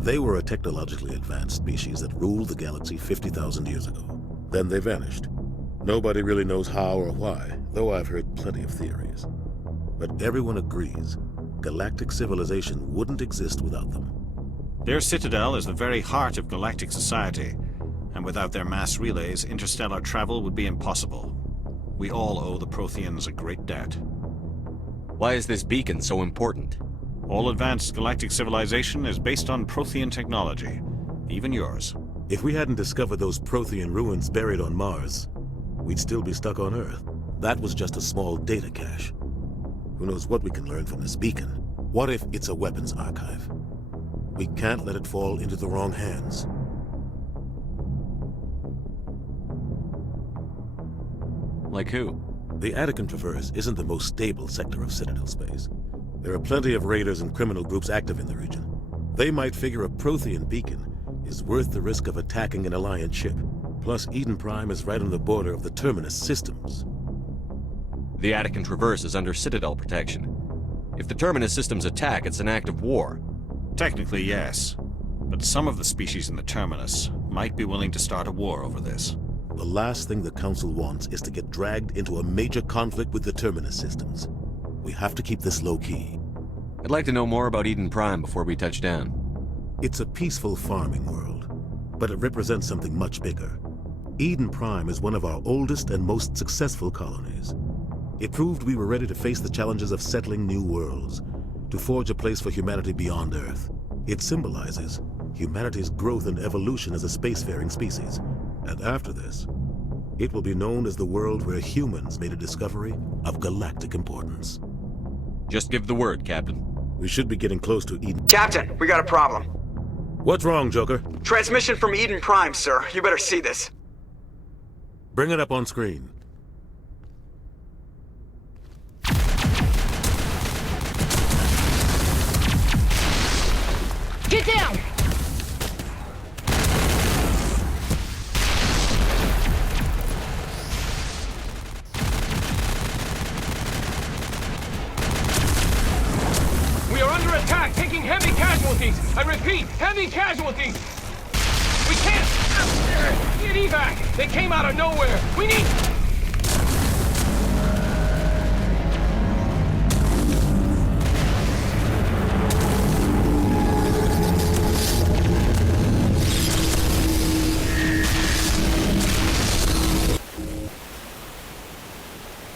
They were a technologically advanced species that ruled the galaxy 50,000 years ago. Then they vanished. Nobody really knows how or why, though I've heard plenty of theories. But everyone agrees, galactic civilization wouldn't exist without them. Their citadel is the very heart of galactic society, and without their mass relays, interstellar travel would be impossible. We all owe the Protheans a great debt. Why is this beacon so important? All advanced galactic civilization is based on Prothean technology, even yours. If we hadn't discovered those Prothean ruins buried on Mars, we'd still be stuck on Earth. That was just a small data cache. Who knows what we can learn from this beacon? What if it's a weapons archive? We can't let it fall into the wrong hands. Like who? The Attican Traverse isn't the most stable sector of Citadel space. There are plenty of raiders and criminal groups active in the region. They might figure a Prothean beacon is worth the risk of attacking an Alliance ship. Plus, Eden Prime is right on the border of the Terminus systems. The Attican Traverse is under Citadel protection. If the Terminus systems attack, it's an act of war. Technically, yes. But some of the species in the Terminus might be willing to start a war over this. The last thing the Council wants is to get dragged into a major conflict with the Terminus systems. We have to keep this low-key. I'd like to know more about Eden Prime before we touch down. It's a peaceful farming world, but it represents something much bigger. Eden Prime is one of our oldest and most successful colonies. It proved we were ready to face the challenges of settling new worlds, to forge a place for humanity beyond Earth. It symbolizes humanity's growth and evolution as a spacefaring species. And after this, it will be known as the world where humans made a discovery of galactic importance. Just give the word, Captain. We should be getting close to Eden. Captain, we got a problem. What's wrong, Joker? Transmission from Eden Prime, sir. You better see this. Bring it up on screen. Get down! We are under attack, taking heavy casualties. I repeat, heavy casualties. We can't get evac. They came out of nowhere. We need...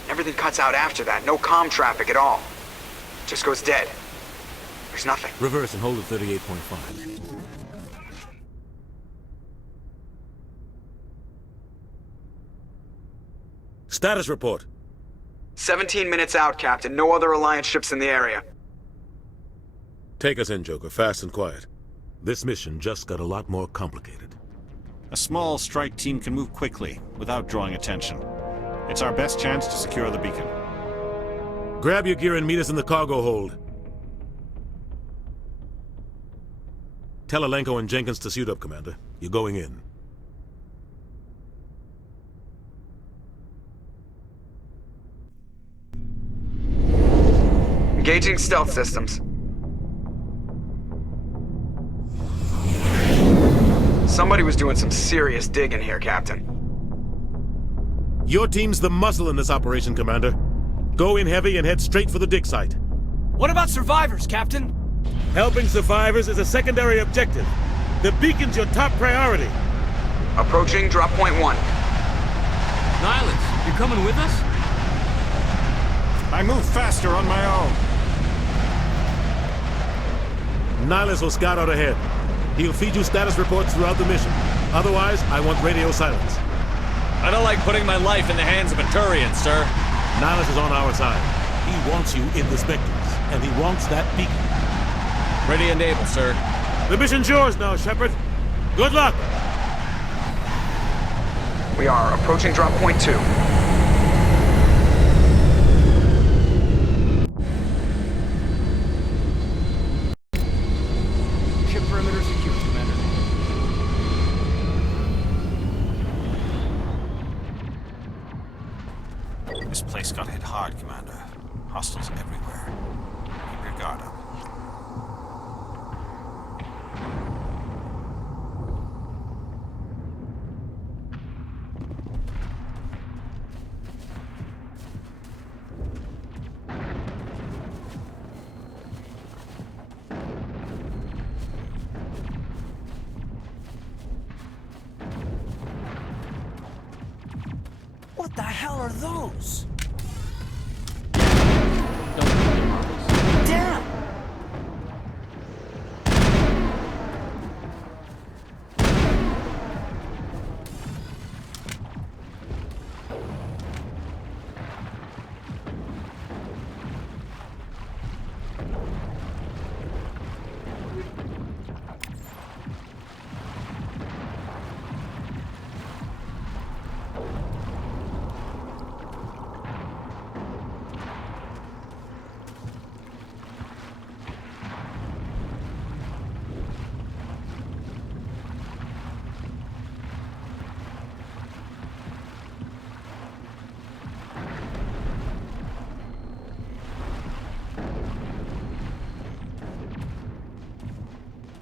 Everything cuts out after that. No comm traffic at all. Just goes dead. There's nothing. Reverse and hold at 38.5. Status report. 17 minutes out, Captain. No other Alliance ships in the area. Take us in, Joker, fast and quiet. This mission just got a lot more complicated. A small strike team can move quickly, without drawing attention. It's our best chance to secure the beacon. Grab your gear and meet us in the cargo hold. Tell Alenko and Jenkins to suit up, Commander. You're going in. Engaging stealth systems. Somebody was doing some serious digging here, Captain. Your team's the muscle in this operation, Commander. Go in heavy and head straight for the dig site. What about survivors, Captain? Helping survivors is a secondary objective. The beacon's your top priority. Approaching drop point 1. Nihilus, you're coming with us? I move faster on my own. Nihilus will scout out ahead. He'll feed you status reports throughout the mission. Otherwise, I want radio silence. I don't like putting my life in the hands of a Turian, sir. Nihilus is on our side. He wants you in the Spectres, and he wants that beacon. Ready and able, sir. The mission's yours now, Shepard. Good luck! We are approaching drop point 2. Ship perimeter secure, Commander. This place got hit hard, Commander. Hostiles everywhere. Keep your guard up. What the hell are those? Damn!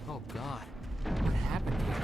Oh God, what happened here?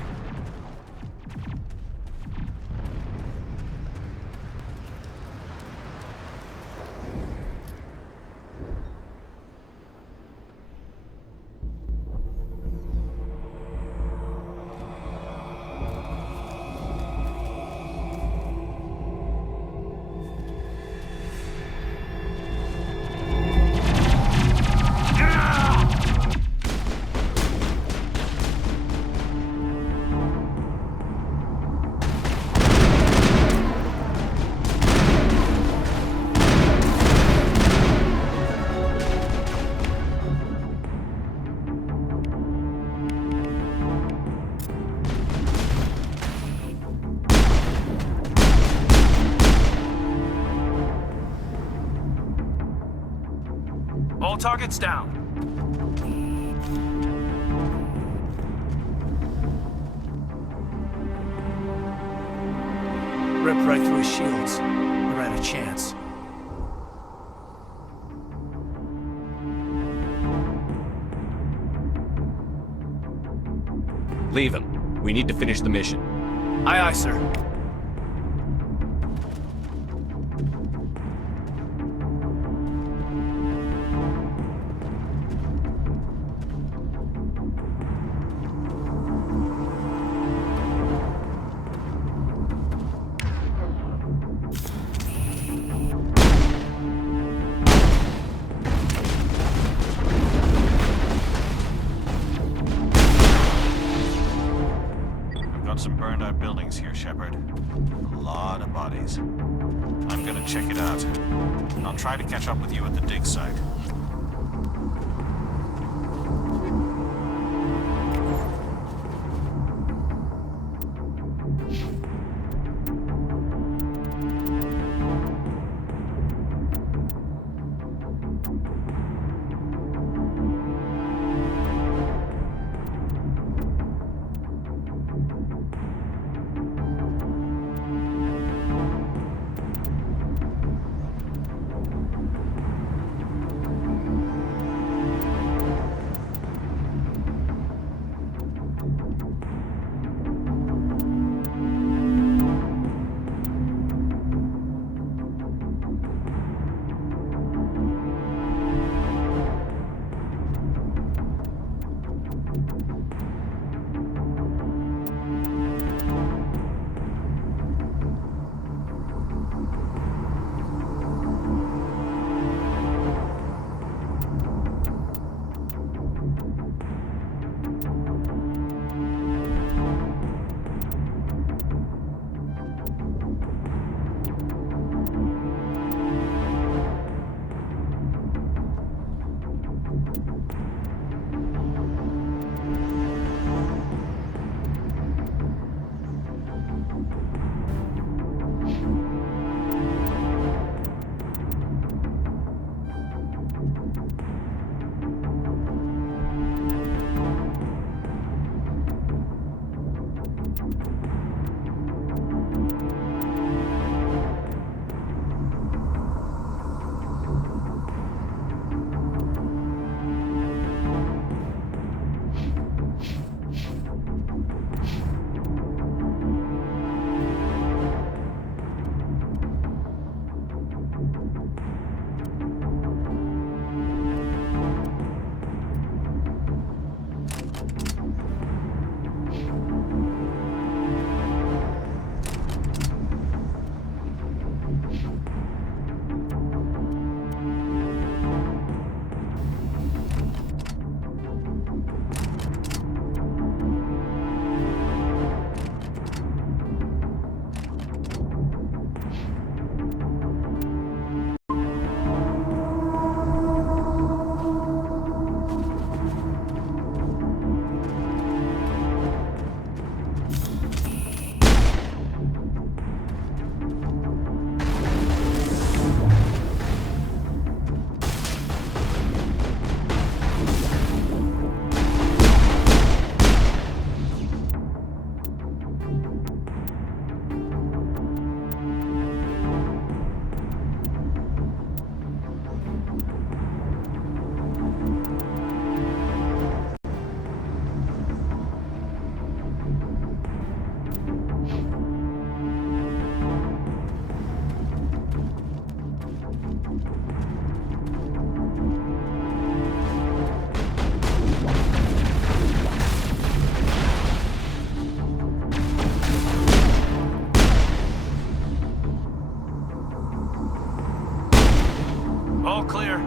All targets down. Ripped right through his shields. Never had a chance. Leave him. We need to finish the mission. Aye, aye, sir. Got some burned out buildings here, Shepard. A lot of bodies. I'm gonna check it out. I'll try to catch up with you at the dig site. All clear.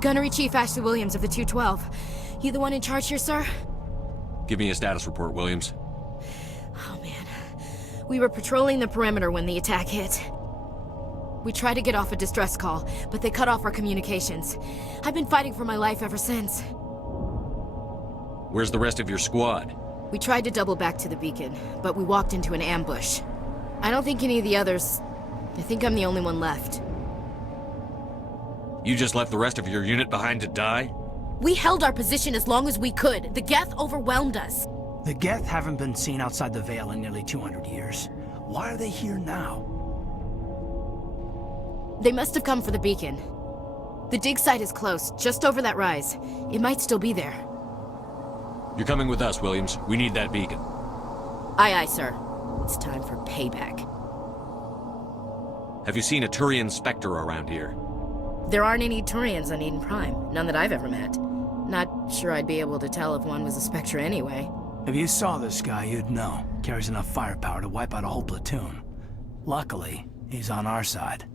Gunnery Chief Ashley Williams of the 212. You the one in charge here, sir? Give me a status report, Williams. Oh, man. We were patrolling the perimeter when the attack hit. We tried to get off a distress call, but they cut off our communications. I've been fighting for my life ever since. Where's the rest of your squad? We tried to double back to the beacon, but we walked into an ambush. I don't think any of the others... I think I'm the only one left. You just left the rest of your unit behind to die? We held our position as long as we could. The Geth overwhelmed us. The Geth haven't been seen outside the Veil in nearly 200 years. Why are they here now? They must have come for the beacon. The dig site is close, just over that rise. It might still be there. You're coming with us, Williams. We need that beacon. Aye, aye, sir. It's time for payback. Have you seen a Turian Spectre around here? There aren't any Turians on Eden Prime. None that I've ever met. Not sure I'd be able to tell if one was a Spectre anyway. If you saw this guy, you'd know. Carries enough firepower to wipe out a whole platoon. Luckily, he's on our side.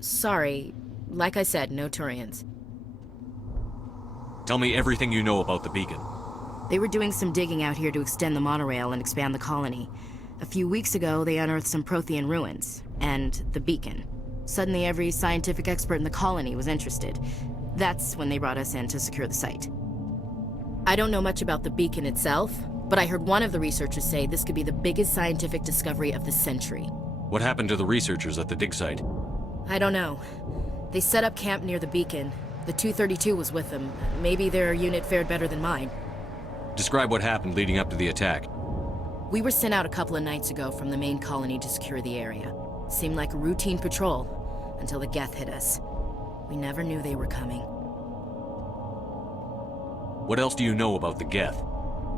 Sorry. Like I said, no Turians. Tell me everything you know about the beacon. They were doing some digging out here to extend the monorail and expand the colony. A few weeks ago, they unearthed some Prothean ruins, and the beacon. Suddenly, every scientific expert in the colony was interested. That's when they brought us in to secure the site. I don't know much about the beacon itself, but I heard one of the researchers say this could be the biggest scientific discovery of the century. What happened to the researchers at the dig site? I don't know. They set up camp near the beacon. The 232 was with them. Maybe their unit fared better than mine. Describe what happened leading up to the attack. We were sent out a couple of nights ago from the main colony to secure the area. Seemed like a routine patrol, until the Geth hit us. We never knew they were coming. What else do you know about the Geth?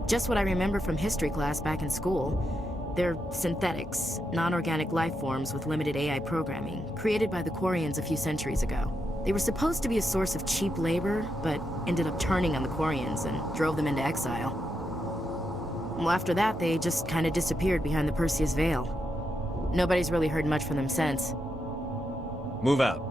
Just what I remember from history class back in school. They're synthetics, non-organic life forms with limited AI programming, created by the Quarians a few centuries ago. They were supposed to be a source of cheap labor, but ended up turning on the Quarians and drove them into exile. Well, after that, they just kind of disappeared behind the Perseus Veil. Nobody's really heard much from them since. Move out.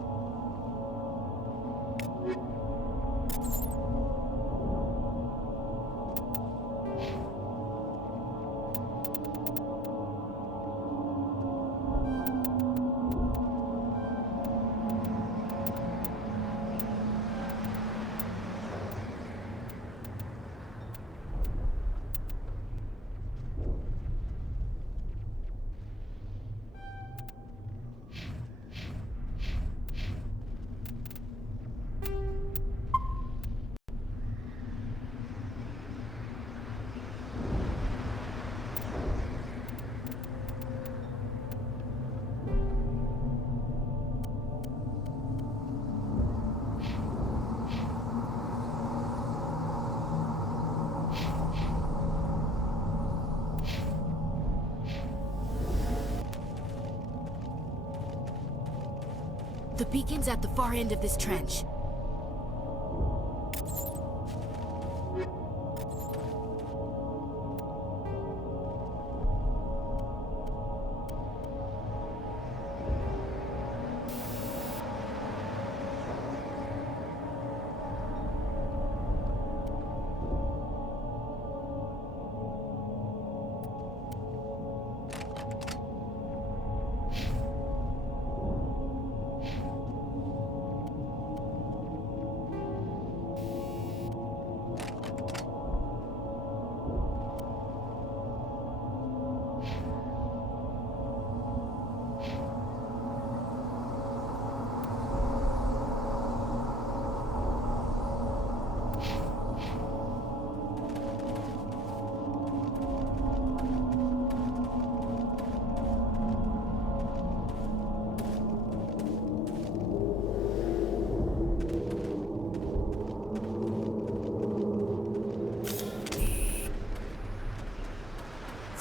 The beacon's at the far end of this trench.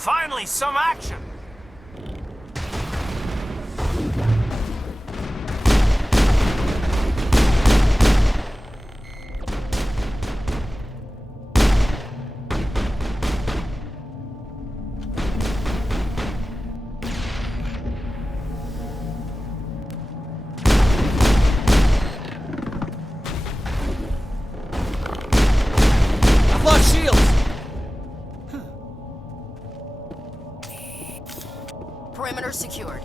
Finally, some action! I've lost shields! Perimeter secured.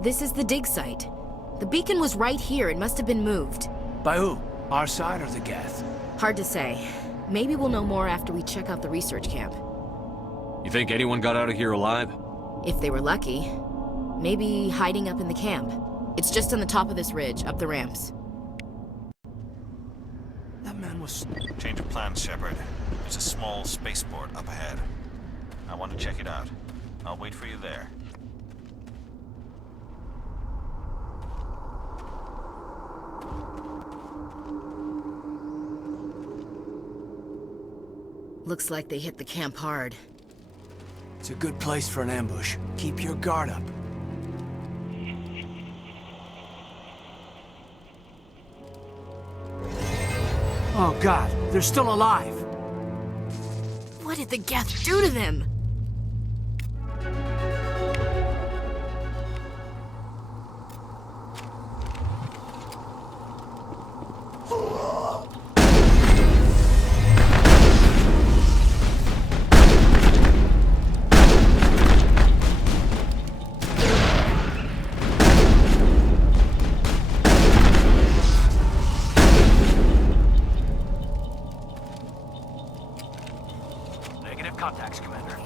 This is the dig site. The beacon was right here. It must have been moved. By who? Our side or the Geth? Hard to say. Maybe we'll know more after we check out the research camp. You think anyone got out of here alive? If they were lucky. Maybe hiding up in the camp. It's just on the top of this ridge, up the ramps. That man was... Change of plans, Shepard. There's a small spaceport up ahead. I want to check it out. I'll wait for you there. Looks like they hit the camp hard. It's a good place for an ambush. Keep your guard up. Oh God, they're still alive! What did the Geth do to them? Contacts, Commander.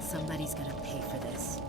Somebody's gonna pay for this.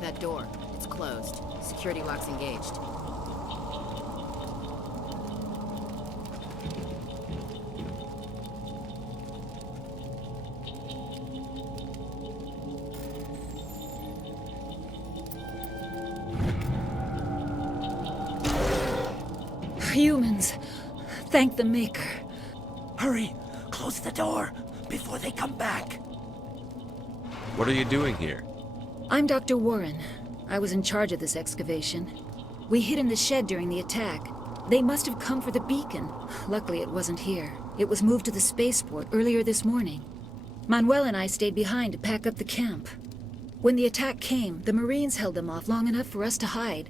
That door, it's closed. Security lock's engaged. Humans. Thank the Maker. Hurry! Close the door before they come back. What are you doing here? I'm Dr. Warren. I was in charge of this excavation. We hid in the shed during the attack. They must have come for the beacon. Luckily, it wasn't here. It was moved to the spaceport earlier this morning. Manuel and I stayed behind to pack up the camp. When the attack came, the Marines held them off long enough for us to hide.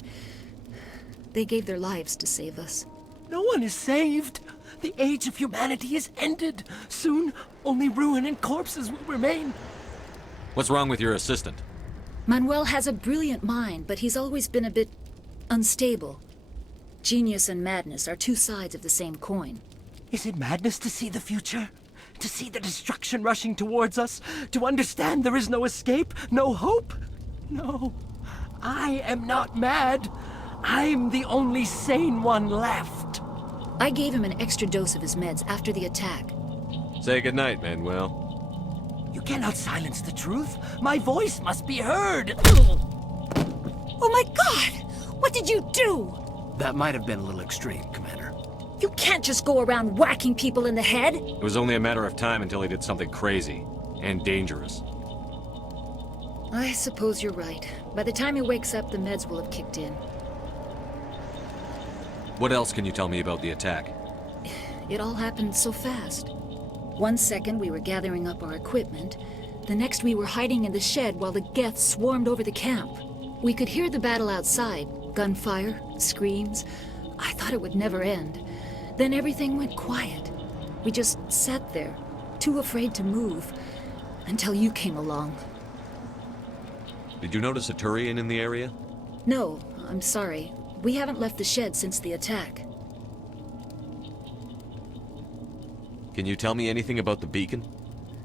They gave their lives to save us. No one is saved. The age of humanity is ended. Soon, only ruin and corpses will remain. What's wrong with your assistant? Manuel has a brilliant mind, but he's always been a bit unstable. Genius and madness are two sides of the same coin. Is it madness to see the future? To see the destruction rushing towards us? To understand there is no escape? No hope? No. I am not mad. I'm the only sane one left. I gave him an extra dose of his meds after the attack. Say goodnight, Manuel. You cannot silence the truth. My voice must be heard. Oh my God! What did you do? That might have been a little extreme, Commander. You can't just go around whacking people in the head. It was only a matter of time until he did something crazy and dangerous. I suppose you're right. By the time he wakes up, the meds will have kicked in. What else can you tell me about the attack? It all happened so fast. 1 second we were gathering up our equipment. The next we were hiding in the shed while the Geth swarmed over the camp. We could hear the battle outside. Gunfire, screams. I thought it would never end. Then everything went quiet. We just sat there, too afraid to move, until you came along. Did you notice a Turian in the area? No, I'm sorry. We haven't left the shed since the attack. Can you tell me anything about the beacon?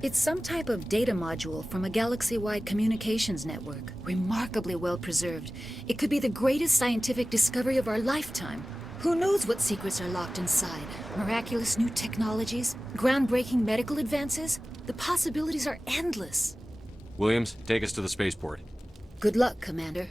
It's some type of data module from a galaxy-wide communications network. Remarkably well preserved. It could be the greatest scientific discovery of our lifetime. Who knows what secrets are locked inside? Miraculous new technologies? Groundbreaking medical advances? The possibilities are endless. Williams, take us to the spaceport. Good luck, Commander.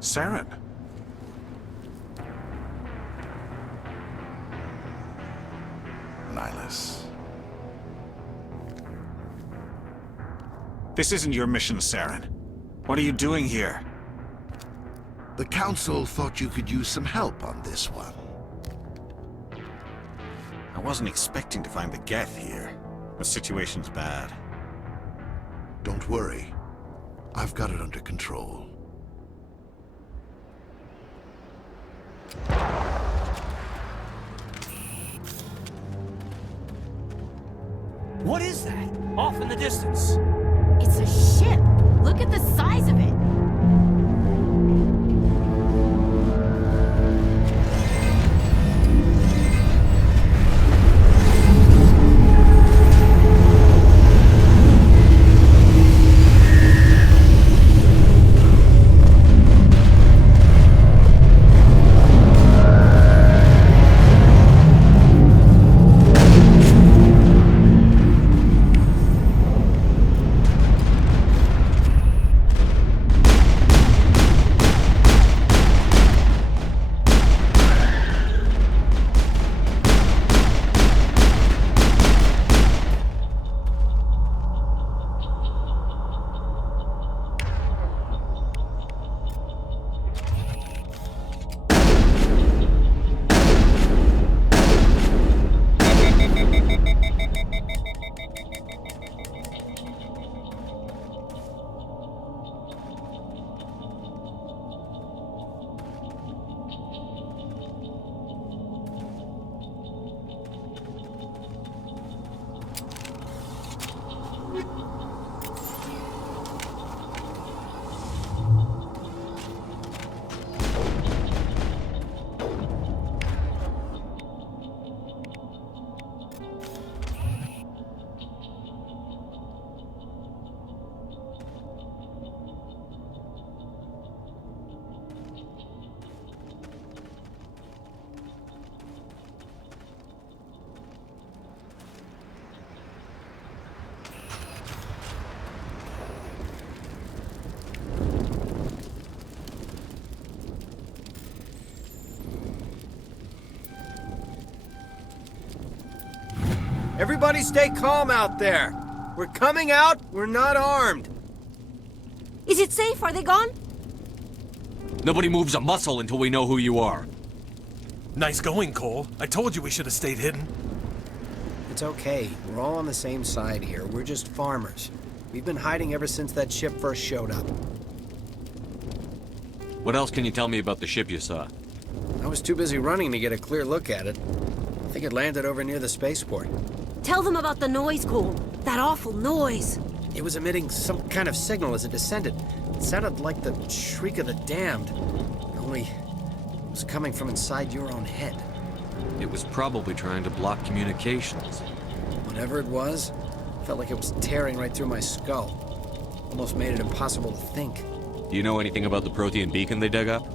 Saren. Nihilus. This isn't your mission, Saren. What are you doing here? The Council thought you could use some help on this one. I wasn't expecting to find the Geth here. The situation's bad. Don't worry. I've got it under control. What is that? Off in the distance. It's a ship. Look at the size of it. Everybody stay calm out there. We're coming out, we're not armed. Is it safe? Are they gone? Nobody moves a muscle until we know who you are. Nice going, Cole. I told you we should have stayed hidden. It's okay. We're all on the same side here. We're just farmers. We've been hiding ever since that ship first showed up. What else can you tell me about the ship you saw? I was too busy running to get a clear look at it. I think it landed over near the spaceport. Tell them about the noise, Cole. That awful noise. It was emitting some kind of signal as it descended. It sounded like the shriek of the damned. Only it was coming from inside your own head. It was probably trying to block communications. Whatever it was, felt like it was tearing right through my skull. Almost made it impossible to think. Do you know anything about the Protean beacon they dug up?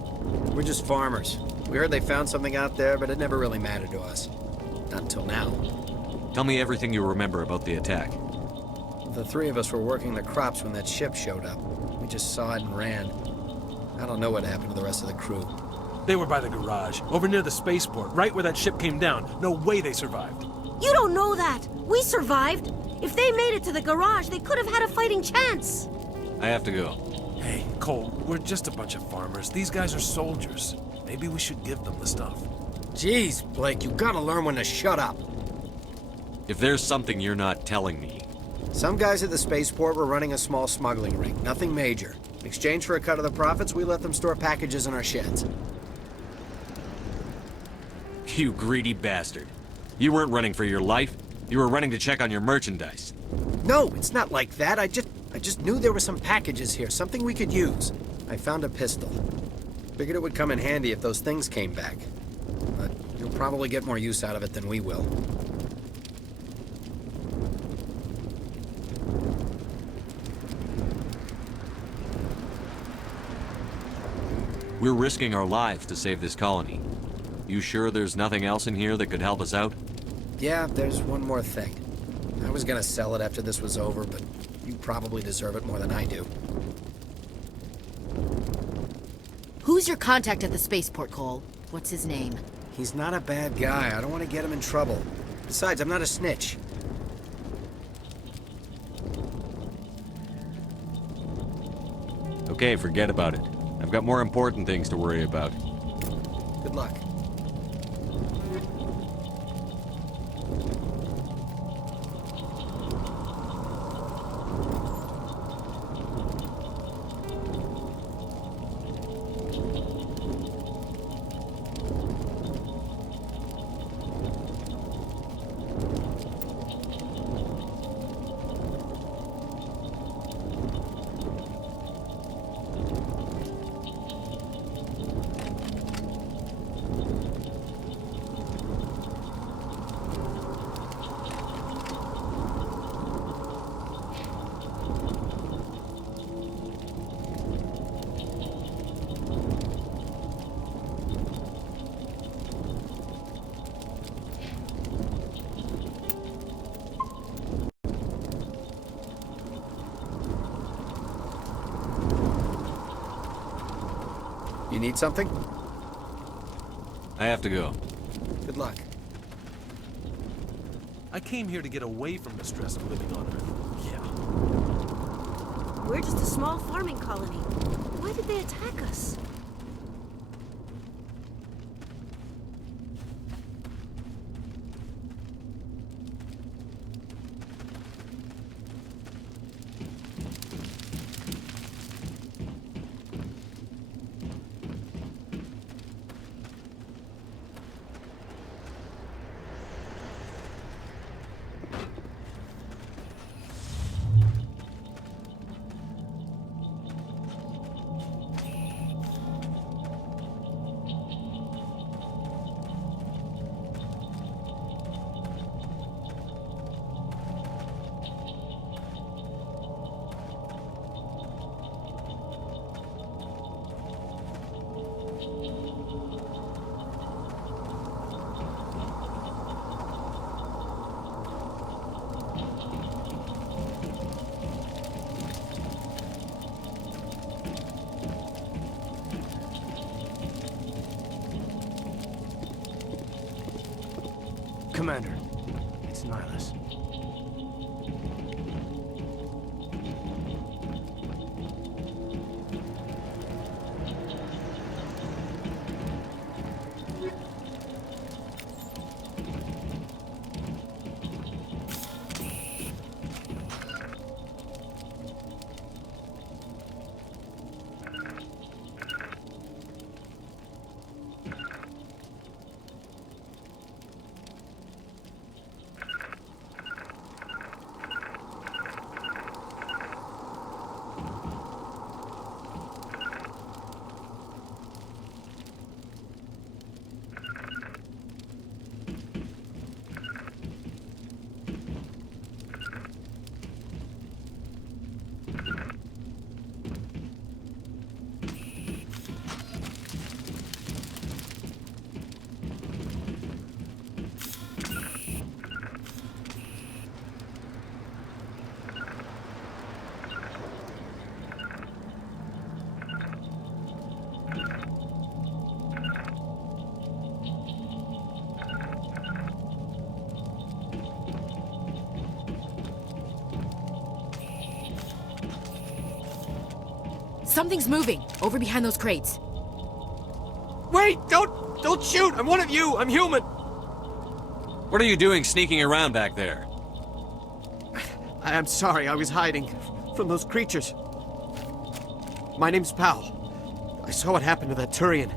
We're just farmers. We heard they found something out there, but it never really mattered to us. Not until now. Tell me everything you remember about the attack. The three of us were working the crops when that ship showed up. We just saw it and ran. I don't know what happened to the rest of the crew. They were by the garage, over near the spaceport, right where that ship came down. No way they survived. You don't know that. We survived. If they made it to the garage, they could have had a fighting chance. I have to go. Hey, Cole, we're just a bunch of farmers. These guys are soldiers. Maybe we should give them the stuff. Jeez, Blake, you gotta learn when to shut up. If there's something you're not telling me... Some guys at the spaceport were running a small smuggling ring. Nothing major. In exchange for a cut of the profits, we let them store packages in our sheds. You greedy bastard. You weren't running for your life. You were running to check on your merchandise. No, it's not like that. I just knew there were some packages here, something we could use. I found a pistol. Figured it would come in handy if those things came back. But you'll probably get more use out of it than we will. We're risking our lives to save this colony. You sure there's nothing else in here that could help us out? Yeah, there's one more thing. I was gonna sell it after this was over, but you probably deserve it more than I do. Who's your contact at the spaceport, Cole? What's his name? He's not a bad guy. I don't want to get him in trouble. Besides, I'm not a snitch. Okay, forget about it. I've got more important things to worry about. Good luck. You need something? I have to go. Good luck. I came here to get away from the stress of living on Earth. Yeah. We're just a small farming colony. Why did they attack us? Commander, It's Nihilus. Something's moving, over behind those crates. Wait! Don't shoot! I'm one of you! I'm human! What are you doing sneaking around back there? I'm sorry, I was hiding from those creatures. My name's Powell. I saw what happened to that Turian.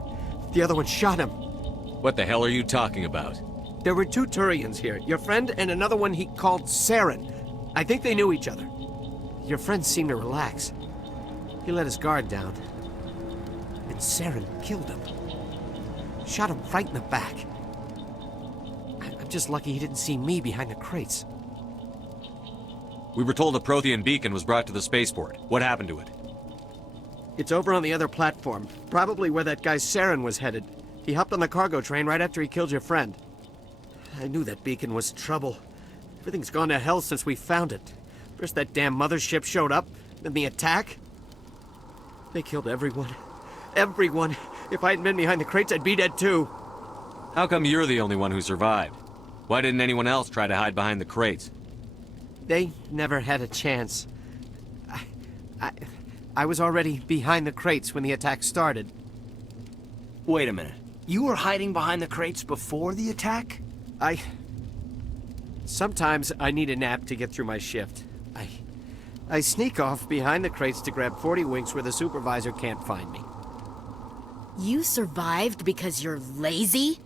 The other one shot him. What the hell are you talking about? There were 2 Turians here. Your friend and another one he called Saren. I think they knew each other. Your friend seemed to relax. He let his guard down. And Saren killed him. Shot him right in the back. I'm just lucky he didn't see me behind the crates. We were told a Prothean beacon was brought to the spaceport. What happened to it? It's over on the other platform. Probably where that guy Saren was headed. He hopped on the cargo train right after he killed your friend. I knew that beacon was trouble. Everything's gone to hell since we found it. First that damn mothership showed up, then the attack. They killed everyone. Everyone. If I hadn't been behind the crates, I'd be dead too. How come you're the only one who survived? Why didn't anyone else try to hide behind the crates? They never had a chance. I was already behind the crates when the attack started. Wait a minute. You were hiding behind the crates before the attack? Sometimes I need a nap to get through my shift. I sneak off behind the crates to grab 40 winks where the supervisor can't find me. You survived because you're lazy?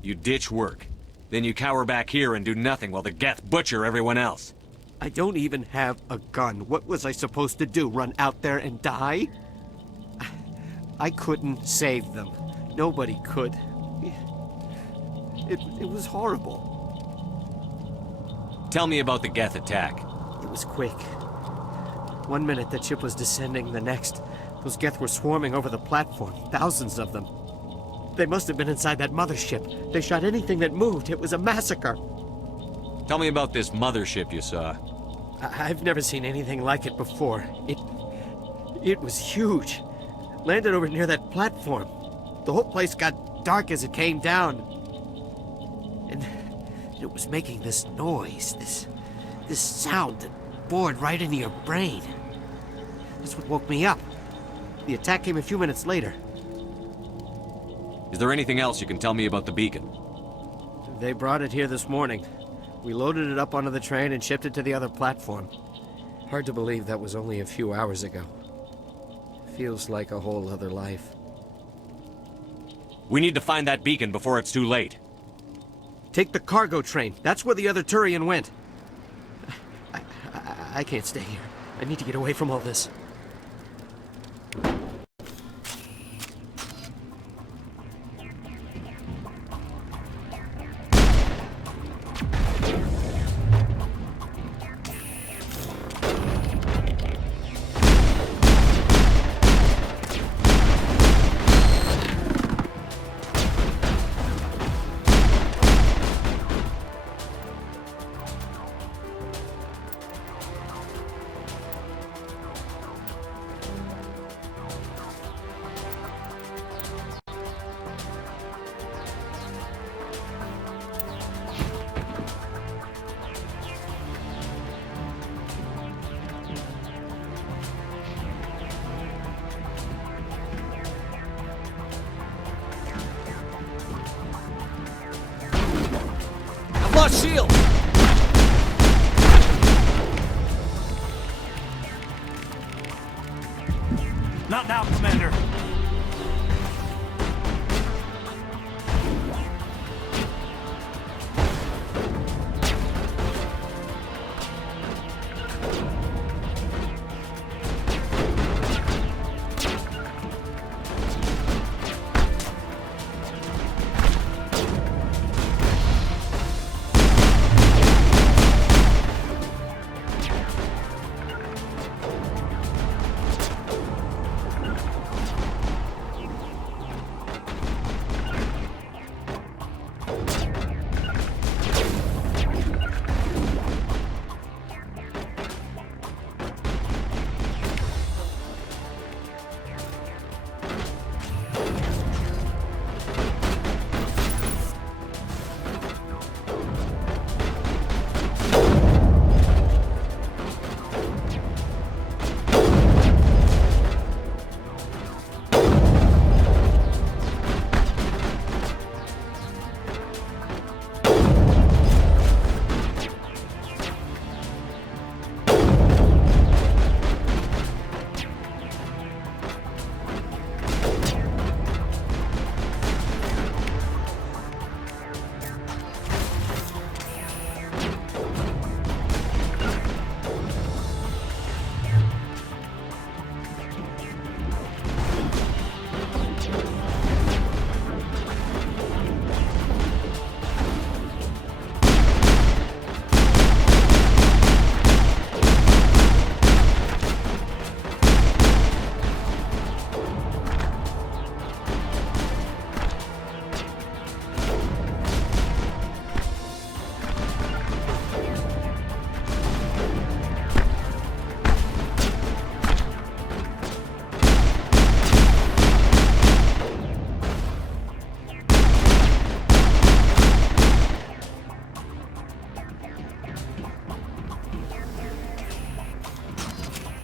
You ditch work. Then you cower back here and do nothing while the Geth butcher everyone else. I don't even have a gun. What was I supposed to do? Run out there and die? I couldn't save them. Nobody could. It was horrible. Tell me about the Geth attack. It was quick. 1 minute the ship was descending, the next, those Geth were swarming over the platform. Thousands of them. They must have been inside that mothership. They shot anything that moved. It was a massacre. Tell me about this mothership you saw. I've never seen anything like it before. It was huge. Landed over near that platform. The whole place got dark as it came down. And it was making this noise, this sound that bored right into your brain. That's what woke me up. The attack came a few minutes later. Is there anything else you can tell me about the beacon? They brought it here this morning. We loaded it up onto the train and shipped it to the other platform. Hard to believe that was only a few hours ago. Feels like a whole other life. We need to find that beacon before it's too late. Take the cargo train. That's where the other Turian went. I can't stay here. I need to get away from all this. lost shield! Not now, Commander.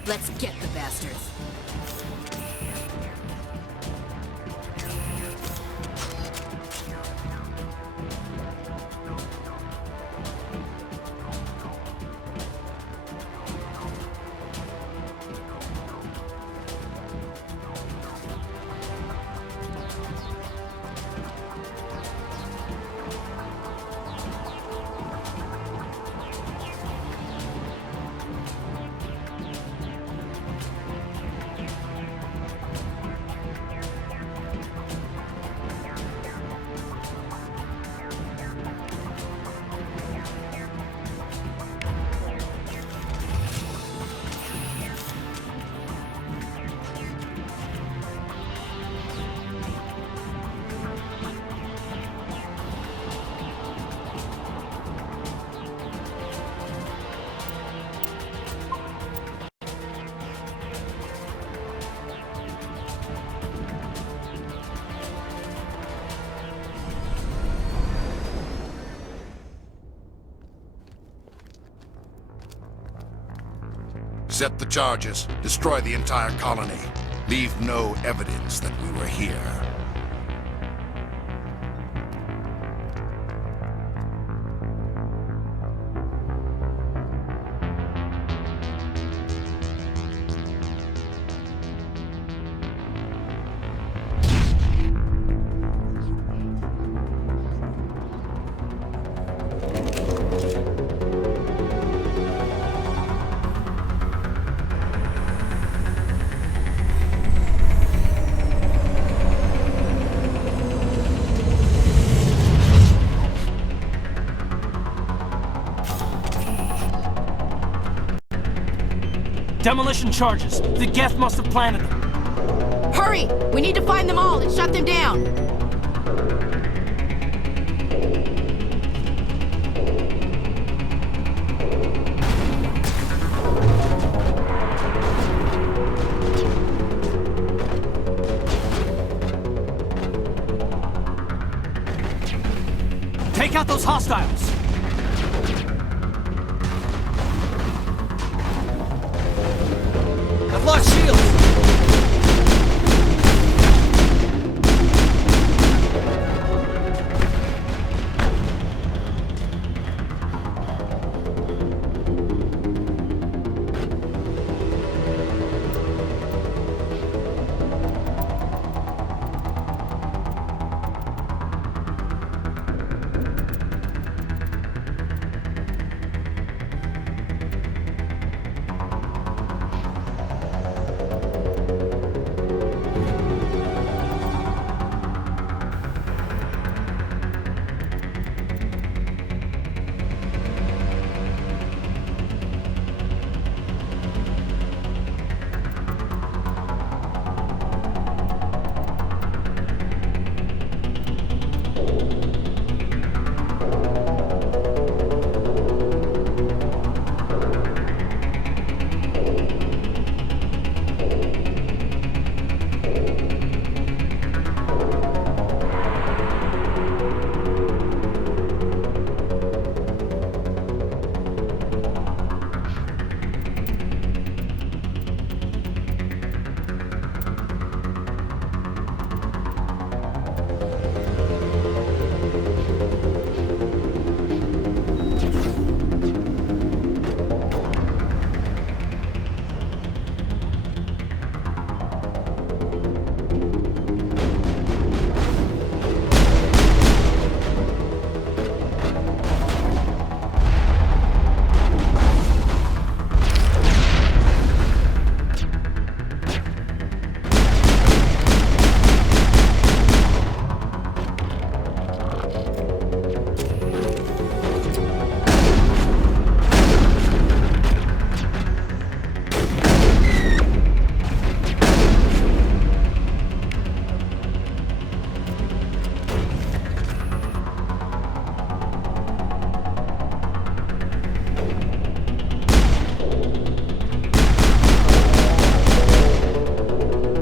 Let's get the bastards. Set the charges. Destroy the entire colony. Leave no evidence that we were here. Demolition charges. The Geth must have planted them. Hurry! We need to find them all and shut them down! Take out those hostiles! I've lost shields!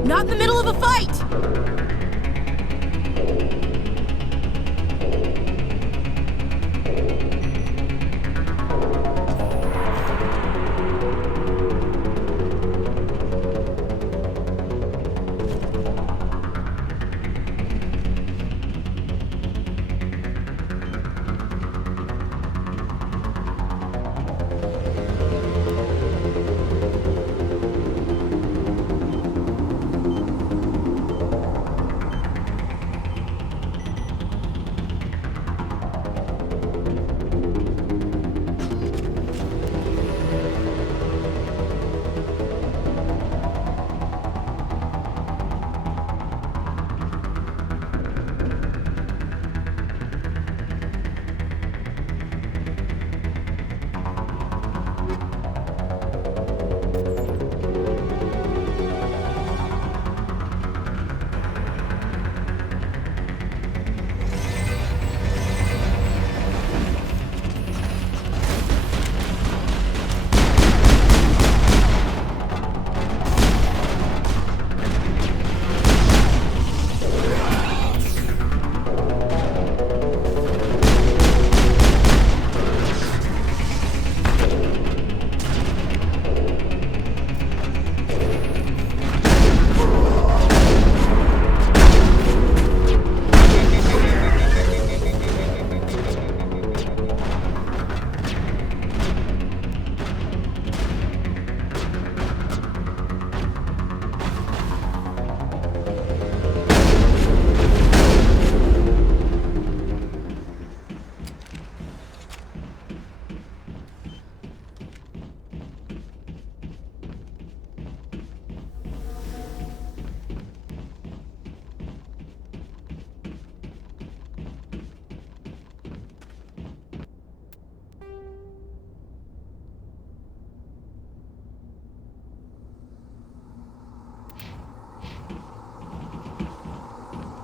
Not in the middle of a fight!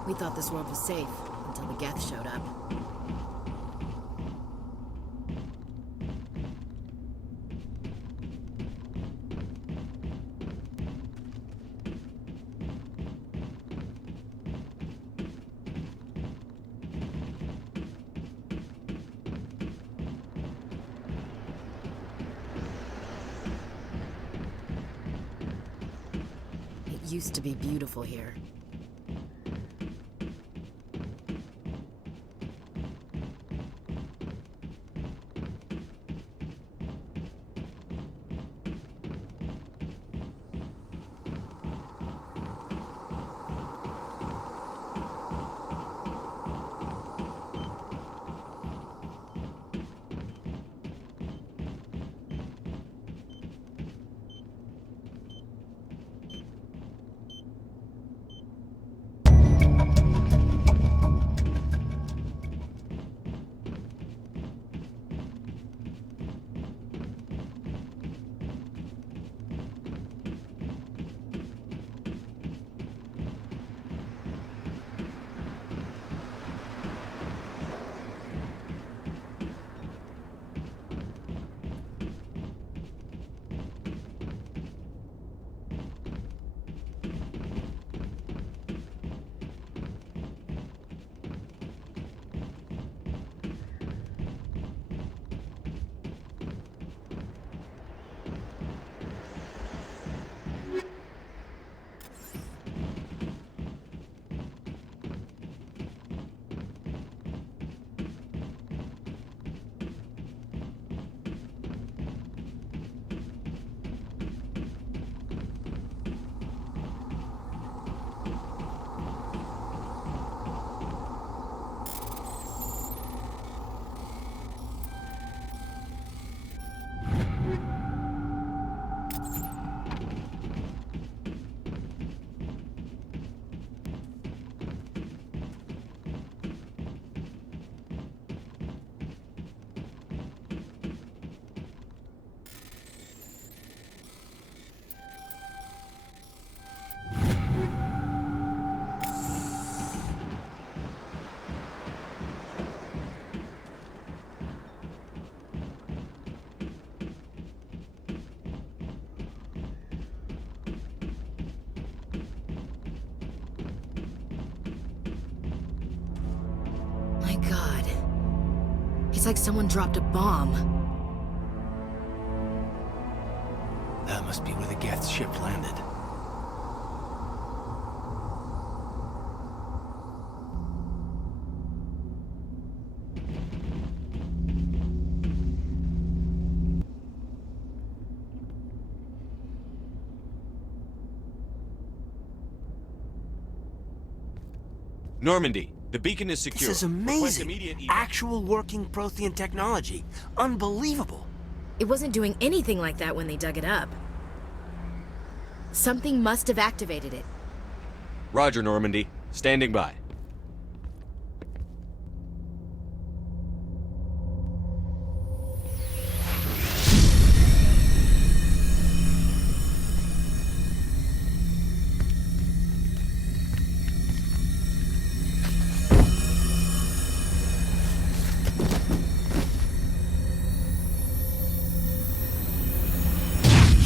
We thought this world was safe until the Geth showed up. It used to be beautiful here. like someone dropped a bomb. That must be where the Geth's ship landed. Normandy, the beacon is secure. This is Request amazing. immediate evac. Actual working Prothean technology. Unbelievable. It wasn't doing anything like that when they dug it up. Something must have activated it. Roger, Normandy. Standing by.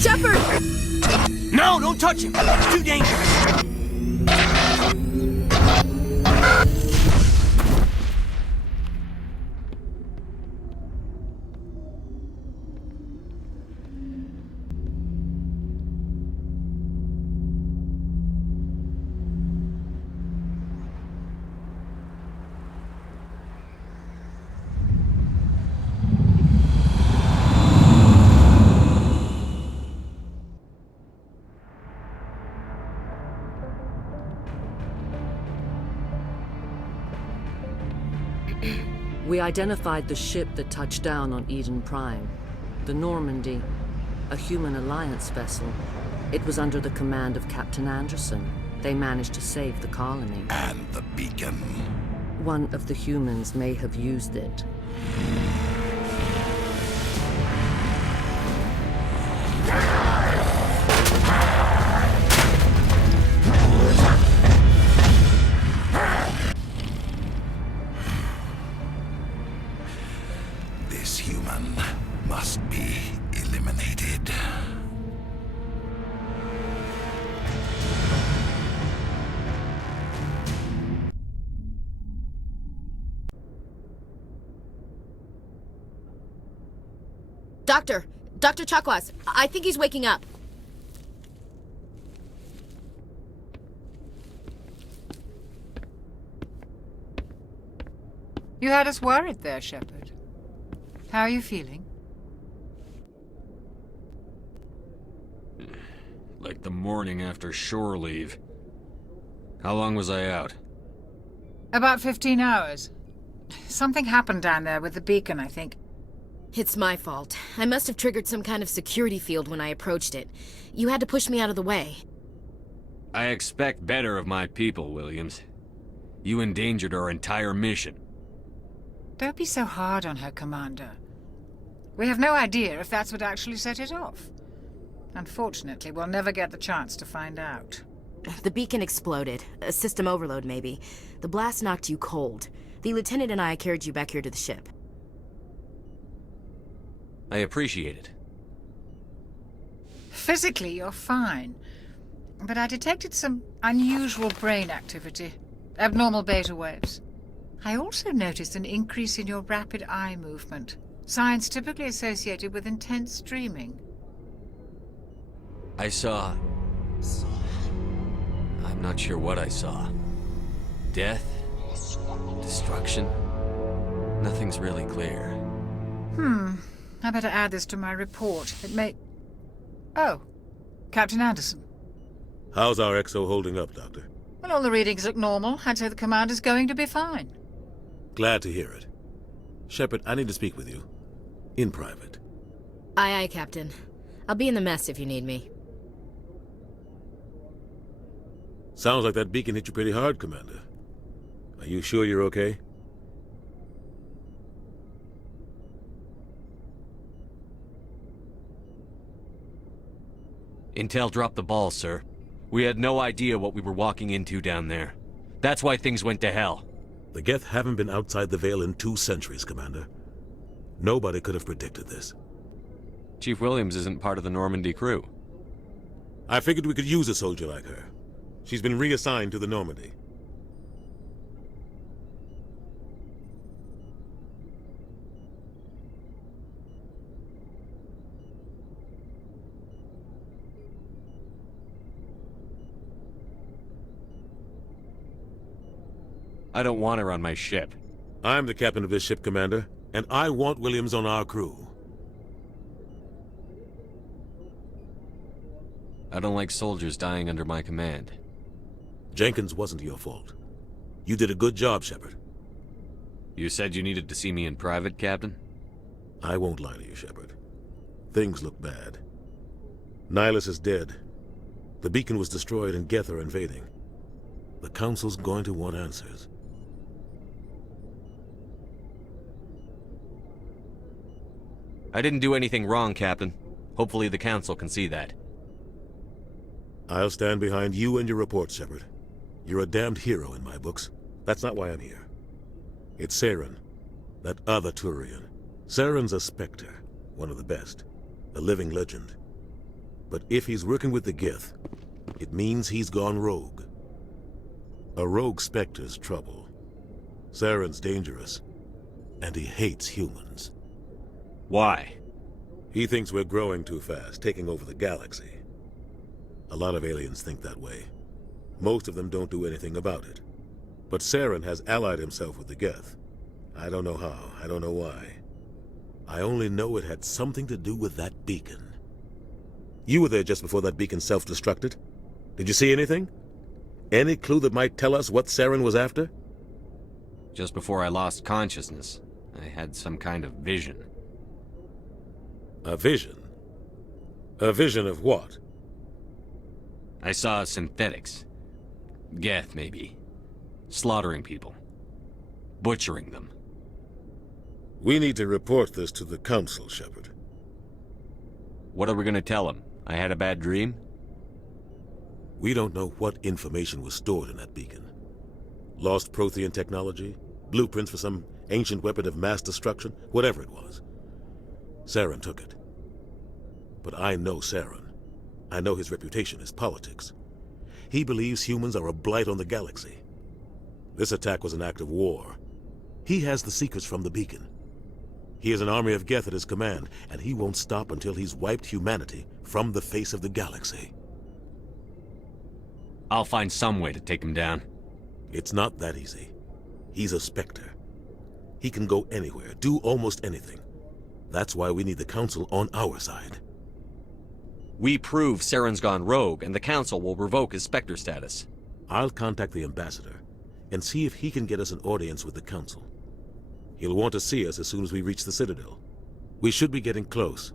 Shepard! No, don't touch him. It's too dangerous. We identified the ship that touched down on Eden Prime. The Normandy, a human alliance vessel. It was under the command of Captain Anderson. They managed to save the colony. And the beacon. One of the humans may have used it. This human must be eliminated. Dr. Chakwas, I think he's waking up. You had us worried there, Shepard. How are you feeling? Like the morning after shore leave. How long was I out? About 15 hours. Something happened down there with the beacon, I think. It's my fault. I must have triggered some kind of security field when I approached it. You had to push me out of the way. I expect better of my people, Williams. You endangered our entire mission. Don't be so hard on her, Commander. We have no idea if that's what actually set it off. Unfortunately, we'll never get the chance to find out. The beacon exploded. A system overload, maybe. The blast knocked you cold. The lieutenant and I carried you back here to the ship. I appreciate it. Physically, you're fine. But I detected some unusual brain activity. Abnormal beta waves. I also noticed an increase in your rapid eye movement. Signs typically associated with intense dreaming. I saw... I'm not sure what I saw. Death? Destruction? Nothing's really clear. I better add this to my report. It may... Oh, Captain Anderson. How's our XO holding up, Doctor? Well, all the readings look normal. I'd say the commander's going to be fine. Glad to hear it. Shepard, I need to speak with you. In private. Aye, Captain. I'll be in the mess if you need me. Sounds like that beacon hit you pretty hard, Commander. Are you sure you're okay? Intel dropped the ball, sir. We had no idea what we were walking into down there. That's why things went to hell. The Geth haven't been outside the Veil in 2 centuries, Commander. Nobody could have predicted this. Chief Williams isn't part of the Normandy crew. I figured we could use a soldier like her. She's been reassigned to the Normandy. I don't want her on my ship. I'm the captain of this ship, Commander, and I want Williams on our crew. I don't like soldiers dying under my command. Jenkins wasn't your fault. You did a good job, Shepard. You said you needed to see me in private, Captain? I won't lie to you, Shepard. Things look bad. Nihilus is dead. The beacon was destroyed and Geth are invading. The Council's going to want answers. I didn't do anything wrong, Captain. Hopefully the Council can see that. I'll stand behind you and your report, Shepard. You're a damned hero in my books. That's not why I'm here. It's Saren, that other Turian. Saren's a Spectre, one of the best, a living legend. But if he's working with the Geth, it means he's gone rogue. A rogue Spectre's trouble. Saren's dangerous, and he hates humans. Why? He thinks we're growing too fast, taking over the galaxy. A lot of aliens think that way. Most of them don't do anything about it. But Saren has allied himself with the Geth. I don't know how, I don't know why. I only know it had something to do with that beacon. You were there just before that beacon self-destructed. Did you see anything? Any clue that might tell us what Saren was after? Just before I lost consciousness, I had some kind of vision. A vision? A vision of what? I saw synthetics. Geth, maybe. Slaughtering people. Butchering them. We need to report this to the Council, Shepard. What are we gonna tell them? I had a bad dream? We don't know what information was stored in that beacon. Lost Prothean technology? Blueprints for some ancient weapon of mass destruction? Whatever it was. Saren took it. But I know Saren. I know his reputation is politics. He believes humans are a blight on the galaxy. This attack was an act of war. He has the secrets from the beacon. He has an army of Geth at his command, and he won't stop until he's wiped humanity from the face of the galaxy. I'll find some way to take him down. It's not that easy. He's a Spectre. He can go anywhere, do almost anything. That's why we need the Council on our side. We prove Saren's gone rogue, and the Council will revoke his Spectre status. I'll contact the Ambassador and see if he can get us an audience with the Council. He'll want to see us as soon as we reach the Citadel. We should be getting close.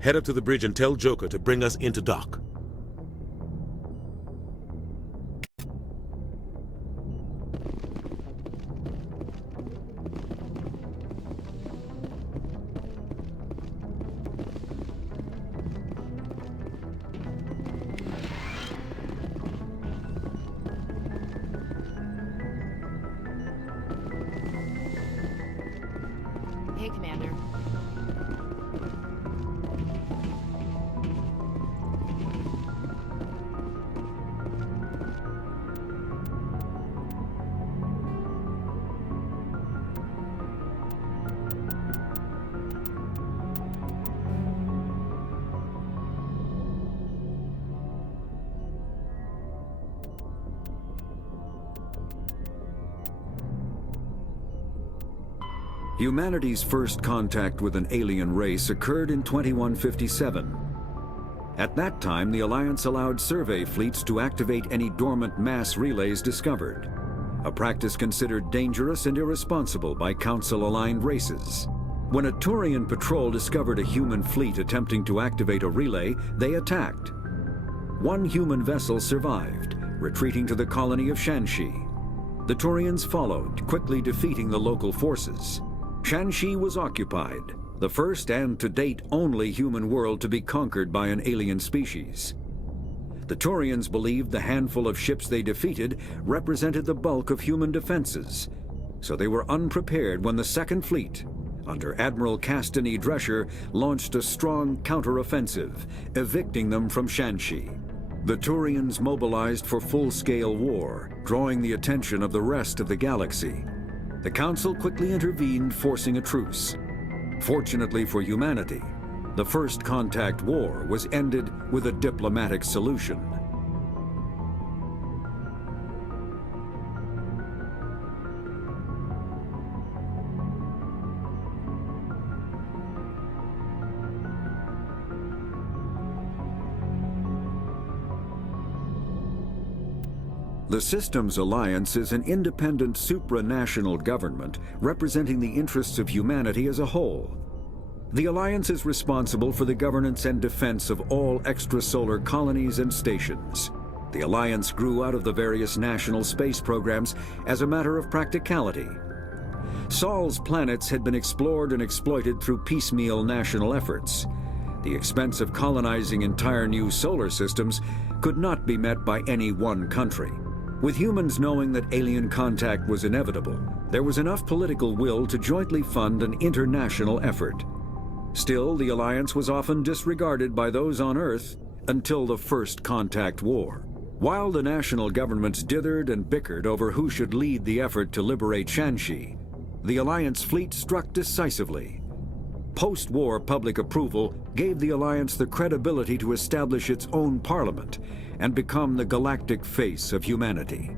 Head up to the bridge and tell Joker to bring us into dock. Hey, Commander. Humanity's first contact with an alien race occurred in 2157. At that time, the Alliance allowed survey fleets to activate any dormant mass relays discovered, a practice considered dangerous and irresponsible by Council-aligned races. When a Turian patrol discovered a human fleet attempting to activate a relay, they attacked. One human vessel survived, retreating to the colony of Shanxi. The Turians followed, quickly defeating the local forces. Shanxi was occupied, the first and to date only human world to be conquered by an alien species. The Turians believed the handful of ships they defeated represented the bulk of human defenses, so they were unprepared when the Second Fleet, under Admiral Castany Drescher, launched a strong counteroffensive, evicting them from Shanxi. The Turians mobilized for full-scale war, drawing the attention of the rest of the galaxy. The Council quickly intervened, forcing a truce. Fortunately for humanity, the First Contact War was ended with a diplomatic solution. The Systems Alliance is an independent supranational government representing the interests of humanity as a whole. The Alliance is responsible for the governance and defense of all extrasolar colonies and stations. The Alliance grew out of the various national space programs as a matter of practicality. Sol's planets had been explored and exploited through piecemeal national efforts. The expense of colonizing entire new solar systems could not be met by any one country. With humans knowing that alien contact was inevitable, there was enough political will to jointly fund an international effort. Still, the Alliance was often disregarded by those on Earth until the First Contact War. While the national governments dithered and bickered over who should lead the effort to liberate Shanxi, the Alliance fleet struck decisively. Post-war public approval gave the Alliance the credibility to establish its own parliament and become the galactic face of humanity.